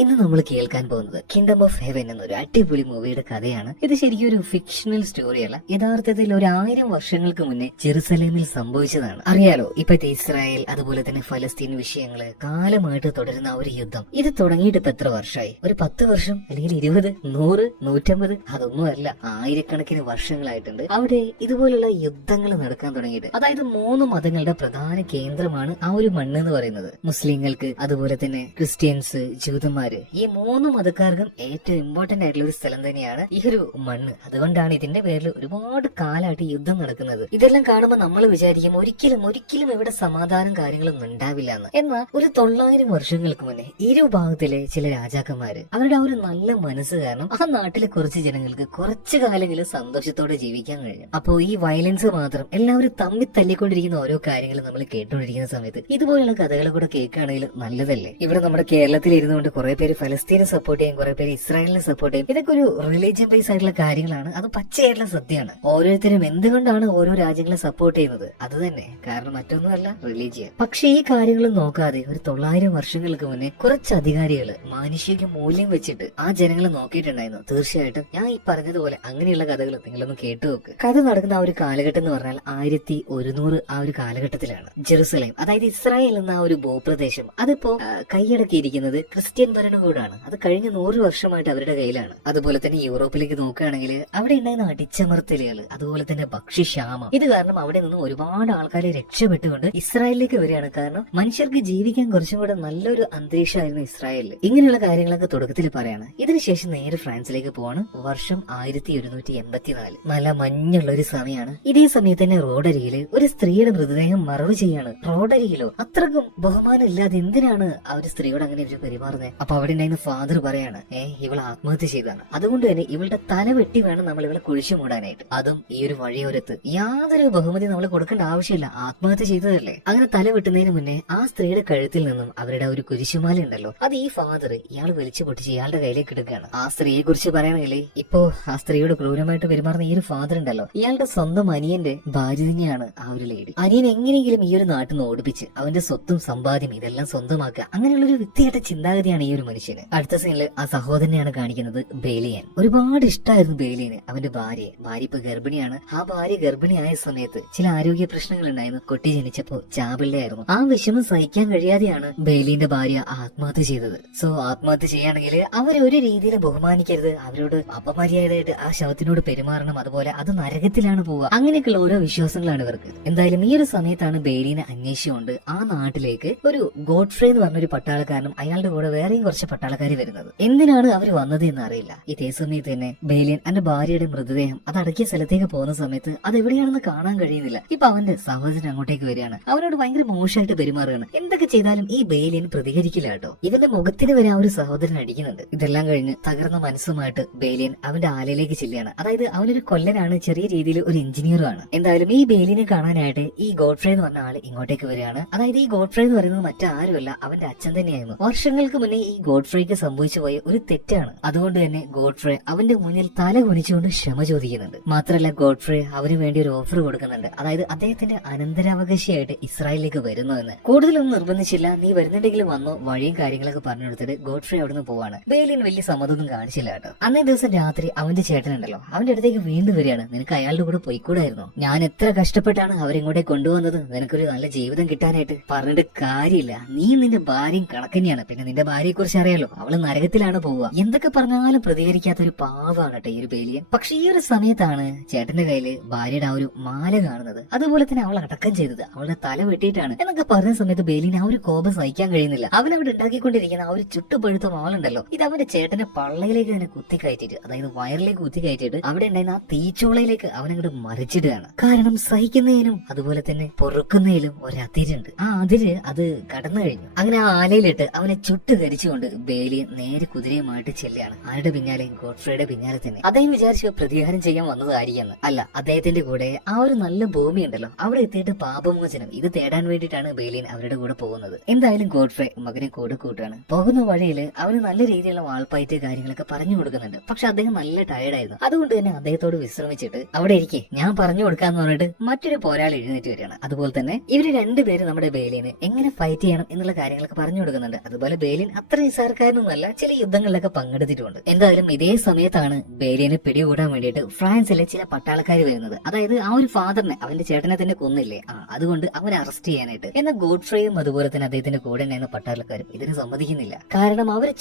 ഇന്ന് നമ്മൾ കേൾക്കാൻ പോകുന്നത് കിങ്ഡം ഓഫ് ഹെവൻ എന്നൊരു അടിപൊളി മൂവിയുടെ കഥയാണ്. ഇത് ശരിക്കും ഒരു ഫിക്ഷണൽ സ്റ്റോറിയല്ല, യഥാർത്ഥത്തിൽ 1000 വർഷങ്ങൾക്ക് മുന്നേ ജെറുസലേമിൽ സംഭവിച്ചതാണ്. അറിയാലോ, ഇപ്പോഴത്തെ ഇസ്രായേൽ അതുപോലെ തന്നെ ഫലസ്തീൻ വിഷയങ്ങള് കാലമായിട്ട് തുടരുന്ന ആ ഒരു യുദ്ധം. ഇത് തുടങ്ങിയിട്ട് ഇപ്പൊ എത്ര വർഷമായി? ഒരു 10 വർഷം അല്ലെങ്കിൽ 20, 100, 150? അതൊന്നും അല്ല, ആയിരക്കണക്കിന് വർഷങ്ങളായിട്ടുണ്ട് അവിടെ ഇതുപോലുള്ള യുദ്ധങ്ങൾ നടക്കാൻ തുടങ്ങിയിട്ട്. അതായത് 3 മതങ്ങളുടെ പ്രധാന കേന്ദ്രമാണ് ആ ഒരു മണ്ണ് എന്ന് പറയുന്നത്. മുസ്ലിങ്ങൾക്ക് അതുപോലെ തന്നെ ക്രിസ്ത്യൻസ്, ജൂതന്മാര്, ഈ 3 മതക്കാർക്കും ഏറ്റവും ഇമ്പോർട്ടന്റ് ആയിട്ടുള്ള ഒരു സ്ഥലം തന്നെയാണ് ഈ ഒരു മണ്ണ്. അതുകൊണ്ടാണ് ഇതിന്റെ പേരിൽ ഒരുപാട് കാലമായിട്ട് യുദ്ധം നടക്കുന്നത്. ഇതെല്ലാം കാണുമ്പോൾ നമ്മൾ വിചാരിക്കും ഒരിക്കലും ഇവിടെ സമാധാനം കാര്യങ്ങളൊന്നും ഉണ്ടാവില്ല എന്ന്. എന്നാൽ ഒരു 900 വർഷങ്ങൾക്ക് മുന്നേ ഇരുഭാഗത്തിലെ ചില രാജാക്കന്മാര് അവരുടെ ആ ഒരു നല്ല മനസ്സ് കാരണം ആ നാട്ടിലെ കുറച്ച് ജനങ്ങൾക്ക് കുറച്ചു കാലങ്ങളിൽ സന്തോഷത്തോടെ ജീവിക്കാൻ കഴിഞ്ഞു. അപ്പോ ഈ വയലൻസ് മാത്രം എല്ലാവരും തമ്മിൽ തല്ലിക്കൊണ്ടിരിക്കുന്ന ഓരോ കാര്യങ്ങളും നമ്മൾ കേട്ടുകൊണ്ടിരിക്കുന്ന സമയത്ത് ഇതുപോലുള്ള കഥകൾ കൂടെ കേൾക്കുകയാണെങ്കിൽ നല്ലതല്ലേ? ഇവിടെ നമ്മുടെ കേരളത്തിൽ ഇരുന്നുകൊണ്ട് കുറെ പേര് ഫലസ്തീനെ സപ്പോർട്ട് ചെയ്യും, കുറെ പേര് ഇസ്രായേലിനെ സപ്പോർട്ട് ചെയ്യും. ഇതൊക്കെ ഒരു റിലീജിയൻ ബേസ് ആയിട്ടുള്ള കാര്യങ്ങളാണ്, അത് പച്ചയായിട്ടുള്ള സത്യമാണ്. ഓരോരുത്തരും എന്തുകൊണ്ടാണ് ഓരോ രാജ്യങ്ങളെ സപ്പോർട്ട് ചെയ്യുന്നത്? അത് തന്നെ കാരണം, മറ്റൊന്നുമല്ല, റിലീജിയൻ. പക്ഷെ ഈ കാര്യങ്ങൾ നോക്കാതെ ഒരു 900 വർഷങ്ങൾക്ക് മുന്നേ കുറച്ച് അധികാരികള് മാനുഷിക മൂല്യം വെച്ചിട്ട് ആ ജനങ്ങളെ നോക്കിയിട്ടുണ്ടായിരുന്നു. തീർച്ചയായിട്ടും ഞാൻ ഈ പറഞ്ഞതുപോലെ അങ്ങനെയുള്ള കഥകൾ നിങ്ങളൊന്ന് കേട്ടു നോക്ക്. കഥ നടക്കുന്ന ആ ഒരു കാലഘട്ടം എന്ന് പറഞ്ഞാൽ 1100 ആ ഒരു കാലഘട്ടത്തിലാണ്. ജെറുസലേം, അതായത് ഇസ്രായേൽ എന്ന ആ ഒരു ഭൂപ്രദേശം, അതിപ്പോ കൈയടക്കിയിരിക്കുന്നത് ക്രിസ്ത്യൻ ഭരണകൂടമാണ്. അത് കഴിഞ്ഞ 100 വർഷമായിട്ട് അവരുടെ കയ്യിലാണ്. അതുപോലെ തന്നെ യൂറോപ്പിലേക്ക് നോക്കുകയാണെങ്കിൽ അവിടെ ഉണ്ടായിരുന്ന അടിച്ചമർത്തലുകൾ, അതുപോലെ തന്നെ ഭക്ഷ്യക്ഷാമം, ഇത് കാരണം അവിടെ നിന്ന് ഒരുപാട് ആൾക്കാരെ രക്ഷപ്പെട്ടുകൊണ്ട് ഇസ്രായേലിലേക്ക് വരികയാണ്. കാരണം മനുഷ്യർക്ക് ജീവിക്കാൻ കുറച്ചും കൂടെ നല്ലൊരു അന്തരീക്ഷമായിരുന്നു ഇസ്രായേലിൽ. ഇങ്ങനെയുള്ള കാര്യങ്ങളൊക്കെ തുടക്കത്തിൽ പറയാണ്. ഇതിനുശേഷം നേരെ ഫ്രാൻസിലേക്ക് പോവാണ്. വർഷം 1184. നല്ല മഞ്ഞുള്ള ഒരു സമയമാണ്. ഇതേ സമയത്ത് തന്നെ റോഡരികില് ഒരു സ്ത്രീയുടെ മൃതദേഹം മറവ് ചെയ്യാണ്. റോഡരികിലോ? അത്രക്കും ബഹുമാനം ഇല്ലാതെ എന്തിനാണ് ആ ഒരു സ്ത്രീയോട് അങ്ങനെ പെരുമാറുന്നത്? അപ്പൊ അവിടെ ഉണ്ടായിരുന്ന ഫാദർ പറയാണ്, ഇവൾ ആത്മഹത്യ ചെയ്താണ്, അതുകൊണ്ട് തന്നെ ഇവളുടെ തല വെട്ടി വേണം നമ്മൾ ഇവളെ കുഴിച്ചു മൂടാനായിട്ട്. അതും ഈ ഒരു വഴിയോരത്ത്. യാതൊരു ബഹുമതി നമ്മൾ കൊടുക്കേണ്ട ആവശ്യമില്ല, ആത്മഹത്യ ചെയ്തതല്ലേ. അങ്ങനെ തല വെട്ടുന്നതിന് മുന്നേ ആ സ്ത്രീയുടെ കഴുത്തിൽ നിന്നും അവരുടെ ഒരു കുരിശുമാല ഉണ്ടല്ലോ, അത് ഈ ഫാദർ ഇയാൾ വലിച്ചു പൊട്ടിച്ച് ഇയാളുടെ കയ്യിലേക്ക് എടുക്കുകയാണ്. ആ സ്ത്രീയെ കുറിച്ച് പറയുകയാണെങ്കിൽ ഇപ്പോ ആ സ്ത്രീയോട് ക്രൂരമായിട്ട് പെരുമാറുന്ന ഈ ഒരു ഫാദർ ഉണ്ടല്ലോ, ഇയാളുടെ സ്വന്തം അനിയന്റെ ഭാര്യ തന്നെയാണ് ആ ഒരു ലേഡി. അനിയൻ എങ്ങനെയെങ്കിലും ഈ ഒരു നാട്ടിൽ നിന്ന് ഓടിപ്പിച്ച് അവന്റെ സ്വത്തും സമ്പാദ്യം ഇതെല്ലാം സ്വന്തമാക്കുക, അങ്ങനെയുള്ള ഒരു വ്യക്തിയായിട്ട് ചിന്താഗതിയാണ് ഈ ഒരു മനുഷ്യന്. അടുത്ത സീനിൽ ആ സഹോദരനെയാണ് കാണിക്കുന്നത്, ബേലിയൻ. ഒരുപാട് ഇഷ്ടമായിരുന്നു ബേലിയന് അവന്റെ ഭാര്യ ഇപ്പൊ ഗർഭിണിയാണ്. ആ ഭാര്യ ഗർഭിണിയായ സമയത്ത് ചില ആരോഗ്യ പ്രശ്നങ്ങൾ ഉണ്ടായിരുന്നു. കുട്ടി ജനിച്ചപ്പോ ചാപിള്ളയായിരുന്നു. ആ വിഷമം സഹിക്കാൻ കഴിയാതെയാണ് ബേലിന്റെ ഭാര്യ ആത്മഹത്യ ചെയ്തത്. സോ ആത്മഹത്യ ചെയ്യുകയാണെങ്കിൽ അവരെ ഒരു രീതിയിൽ ബഹുമാനിക്കരുത്, അവരോട് അപമര്യാദയായിട്ട് ആ ശവത്തിനോട് പെരുമാറണം, അതുപോലെ അത് നരകത്തിലാണ് പോവുക, അങ്ങനെയൊക്കെയുള്ള ഓരോ വിശ്വാസങ്ങളാണ് ഇവർക്ക്. എന്തായാലും ഈ ഒരു സമയത്താണ് ബേലിനെ അന്വേഷിച്ചുകൊണ്ട് ആ നാട്ടിലേക്ക് ഒരു ഗോഡ്ഫ്രേ എന്ന് പറഞ്ഞൊരു പട്ടാളക്കാരനും അയാളുടെ കൂടെ വേറെയും കുറച്ച് പട്ടാളക്കാർ വരുന്നത്. എന്തിനാണ് അവർ വന്നത് എന്ന് അറിയില്ല. ഇതേ സമയത്ത് തന്നെ ബേലിയൻ അവന്റെ ഭാര്യയുടെ മൃതദേഹം അത് അടക്കിയ സ്ഥലത്തേക്ക് പോകുന്ന സമയത്ത് അത് എവിടെയാണെന്ന് കാണാൻ കഴിയുന്നില്ല. ഇപ്പൊ അവന്റെ സഹോദരൻ അങ്ങോട്ടേക്ക് വരികയാണ്. അവനോട് ഭയങ്കര മോശമായിട്ട് പെരുമാറുകയാണ്. എന്തൊക്കെ ചെയ്താലും ഈ ബേലിയൻ പ്രതികരിക്കില്ല കേട്ടോ. ഇവന്റെ മുഖത്തിന് വരെ ആ ഒരു സഹോദരൻ അടിക്കുന്നുണ്ട്. ഇതെല്ലാം കഴിഞ്ഞ് തകർന്ന മനസ്സുമായിട്ട് ബേലിയൻ അവന്റെ ആലയിലേക്ക് ചെല്ലുകയാണ്. അതായത് അവനൊരു കൊല്ലനാണ്, ചെറിയ രീതിയിൽ ഒരു എഞ്ചിനീയറും ആണ്. എന്തായാലും ഈ ബേലിയനെ കാണാനായിട്ട് ഈ ഗോഡ്ഫ്രേ എന്ന് പറഞ്ഞ ആള് ഇങ്ങോട്ടേക്ക് വരികയാണ്. അതായത് ഈ ഗോഡ്ഫ്രേ എന്ന് പറയുന്നത് മറ്റാരുമല്ല, അവന്റെ അച്ഛൻ തന്നെയായിരുന്നു. വർഷങ്ങൾക്ക് മുന്നേ ഈ ഗോഡ്ഫ്രേക്ക് സംഭവിച്ചു പോയ ഒരു തെറ്റാണ്. അതുകൊണ്ട് തന്നെ ഗോഡ്ഫ്രേ അവന്റെ മുന്നിൽ തല കുനിച്ചുകൊണ്ട് ക്ഷമ ചോദിക്കുന്നുണ്ട്. മാത്രമല്ല ഗോഡ്ഫ്രേ അവന് വേണ്ടി ഒരു ഓഫർ കൊടുക്കുന്നുണ്ട്. അതായത് അദ്ദേഹത്തിന്റെ അനന്തരാവകാശിയായിട്ട് ഇസ്രായേലിലേക്ക് വരുന്നു എന്ന്. കൂടുതലൊന്നും നിർബന്ധിച്ചില്ല, നീ വരുന്നുണ്ടെങ്കിലും വന്നോ, വഴിയും കാര്യങ്ങളൊക്കെ പറഞ്ഞു കൊടുത്തിട്ട് ഗോഡ്ഫ്രേ അവിടുന്ന് പോവാണ്. ബേലിയൻ വലിയ സമ്മതമൊന്നും കാണിച്ചില്ല കേട്ടോ. അന്നേ ദിവസം രാത്രി അവന്റെ ചേട്ടനുണ്ടല്ലോ, അവന്റെ അടുത്തേക്ക് വീണ്ടും വരികയാണ്. നിനക്ക് അയാളുടെ കൂടെ പോയിക്കൂടായിരുന്നു? ഞാൻ എത്ര കഷ്ടപ്പെട്ടാണ് അവരിങ്ങോട്ടേ കൊണ്ടുവന്നത് നിനക്കൊരു നല്ല ജീവിതം കിട്ടാനായിട്ട്. പറഞ്ഞിട്ട് കാര്യമില്ല, നീ നിന്റെ ഭാര്യയും കണക്കന്നെയാണ്. പിന്നെ നിന്റെ ഭാര്യയെ കുറിച്ച് അറിയാലോ, അവള് നരകത്തിലാണ് പോവുക. എന്തൊക്കെ പറഞ്ഞാലും പ്രതികരിക്കാത്ത ഒരു പാവാണ് കേട്ടോ ഈ ഒരു ബേലിയൻ. പക്ഷെ ഈ ഒരു സമയത്താണ് ചേട്ടന്റെ കയ്യില് ഭാര്യയുടെ ആ ഒരു മാല കാണുന്നത്. അതുപോലെ തന്നെ അവൾ അടക്കം ചെയ്തത് അവളുടെ തല വെട്ടിയിട്ടാണ് എന്നൊക്കെ പറഞ്ഞ സമയത്ത് ബേലിയൻ ആ ഒരു കോപം സഹിക്കാൻ കഴിയുന്നില്ല. അവൻ അവിടെ ഉണ്ടാക്കിക്കൊണ്ടിരിക്കുന്ന ആ ഒരു ചുട്ടുപഴുത്ത മാളുണ്ടല്ലോ, ഇത് അവന്റെ ചേട്ടന്റെ പള്ളയിലേക്ക് തന്നെ കുത്തിക്കയറ്റിട്ട്, അതായത് വയറിലേക്ക് കുത്തിക്കയറ്റിട്ട് അവിടെ ഉണ്ടായിരുന്ന ആ തീച്ചോളയിലേക്ക് അവനങ്ങോട്ട് മറിച്ചിടുകയാണ്. കാരണം സഹിക്കുന്നതിനും അതുപോലെ തന്നെ പൊറുക്കുന്നതിലും ഒരതിരുണ്ട്. ആ അതിര് അത് കടന്നു കഴിഞ്ഞു. അങ്ങനെ ആ ആലയിലിട്ട് അവനെ ചുട്ട് കരിച്ചുകൊണ്ട് ബേലിയൻ നേരെ കുതിരയുമായിട്ട് ചെല്ലുകയാണ്. ആരുടെ പിന്നാലെ? ഗോഡ്ഫ്രേയുടെ പിന്നാലെ തന്നെ. അദ്ദേഹം വിചാരിച്ചു പരിഹാരം ചെയ്യാൻ വന്നതായിരിക്കും. അല്ല, അദ്ദേഹത്തിന്റെ കൂടെ ആ ഒരു നല്ല ഭൂമി ഉണ്ടല്ലോ, അവിടെ എത്തിയിട്ട് പാപമോചനം ഇത് തേടാൻ വേണ്ടിയിട്ടാണ് ബേലിയൻ അവരുടെ കൂടെ പോകുന്നത്. എന്തായാലും ഗോഡ്ഫ്രേ മകനെ കൂടെ കൂട്ടാണ്. പോകുന്ന വഴിയിൽ അവന് നല്ല രീതിയിലുള്ള വാൾപ്പായിട്ട് കാര്യങ്ങളൊക്കെ പറഞ്ഞു കൊടുക്കുന്നുണ്ട്. പക്ഷെ അദ്ദേഹം നല്ല ടയർഡായിരുന്നു. അതുകൊണ്ട് തന്നെ അദ്ദേഹത്തോട് വിശ്രമിച്ചിട്ട് അവിടെ ഇരിക്കെ, ഞാൻ പറഞ്ഞു കൊടുക്കാന്ന് പറഞ്ഞിട്ട് മറ്റൊരു പോരാളി എഴുന്നേറ്റ് വരികയാണ്. അതുപോലെ തന്നെ ഇവര് രണ്ടുപേരും നമ്മുടെ ബേലിയന് എങ്ങനെ ഫൈറ്റ് ചെയ്യണം എന്നുള്ള കാര്യങ്ങളൊക്കെ പറഞ്ഞു കൊടുക്കുന്നുണ്ട്. അതുപോലെ ബേലിയൻ അത്ര നിസ്സാരക്കാരനൊന്നുമല്ല, ചില യുദ്ധങ്ങളിലൊക്കെ പങ്കെടുത്തിട്ടുണ്ട്. എന്തായാലും ഇതേ സമയത്താണ് ബേലിയനെ പിടികൂടാൻ വേണ്ടിയിട്ട് ഫ്രാൻസിലെ ചില പട്ടാളക്കാർ വരുന്നത്. അതായത് ആ ഒരു ഫാദറിനെ, അവന്റെ ചേട്ടനെ തന്നെ കൊന്നില്ലേ, അതുകൊണ്ട് അവനെ അറസ്റ്റ് ചെയ്യാനായിട്ട്. എന്നാൽ ഗോഡ്ഫ്രേയും അതുപോലെ തന്നെ അദ്ദേഹത്തിന്റെ കൂടെ ഉണ്ടായിരുന്ന പട്ടാളക്കാരും ഇതിന് സമ്മതിക്കുന്നില്ല. കാരണം അവര്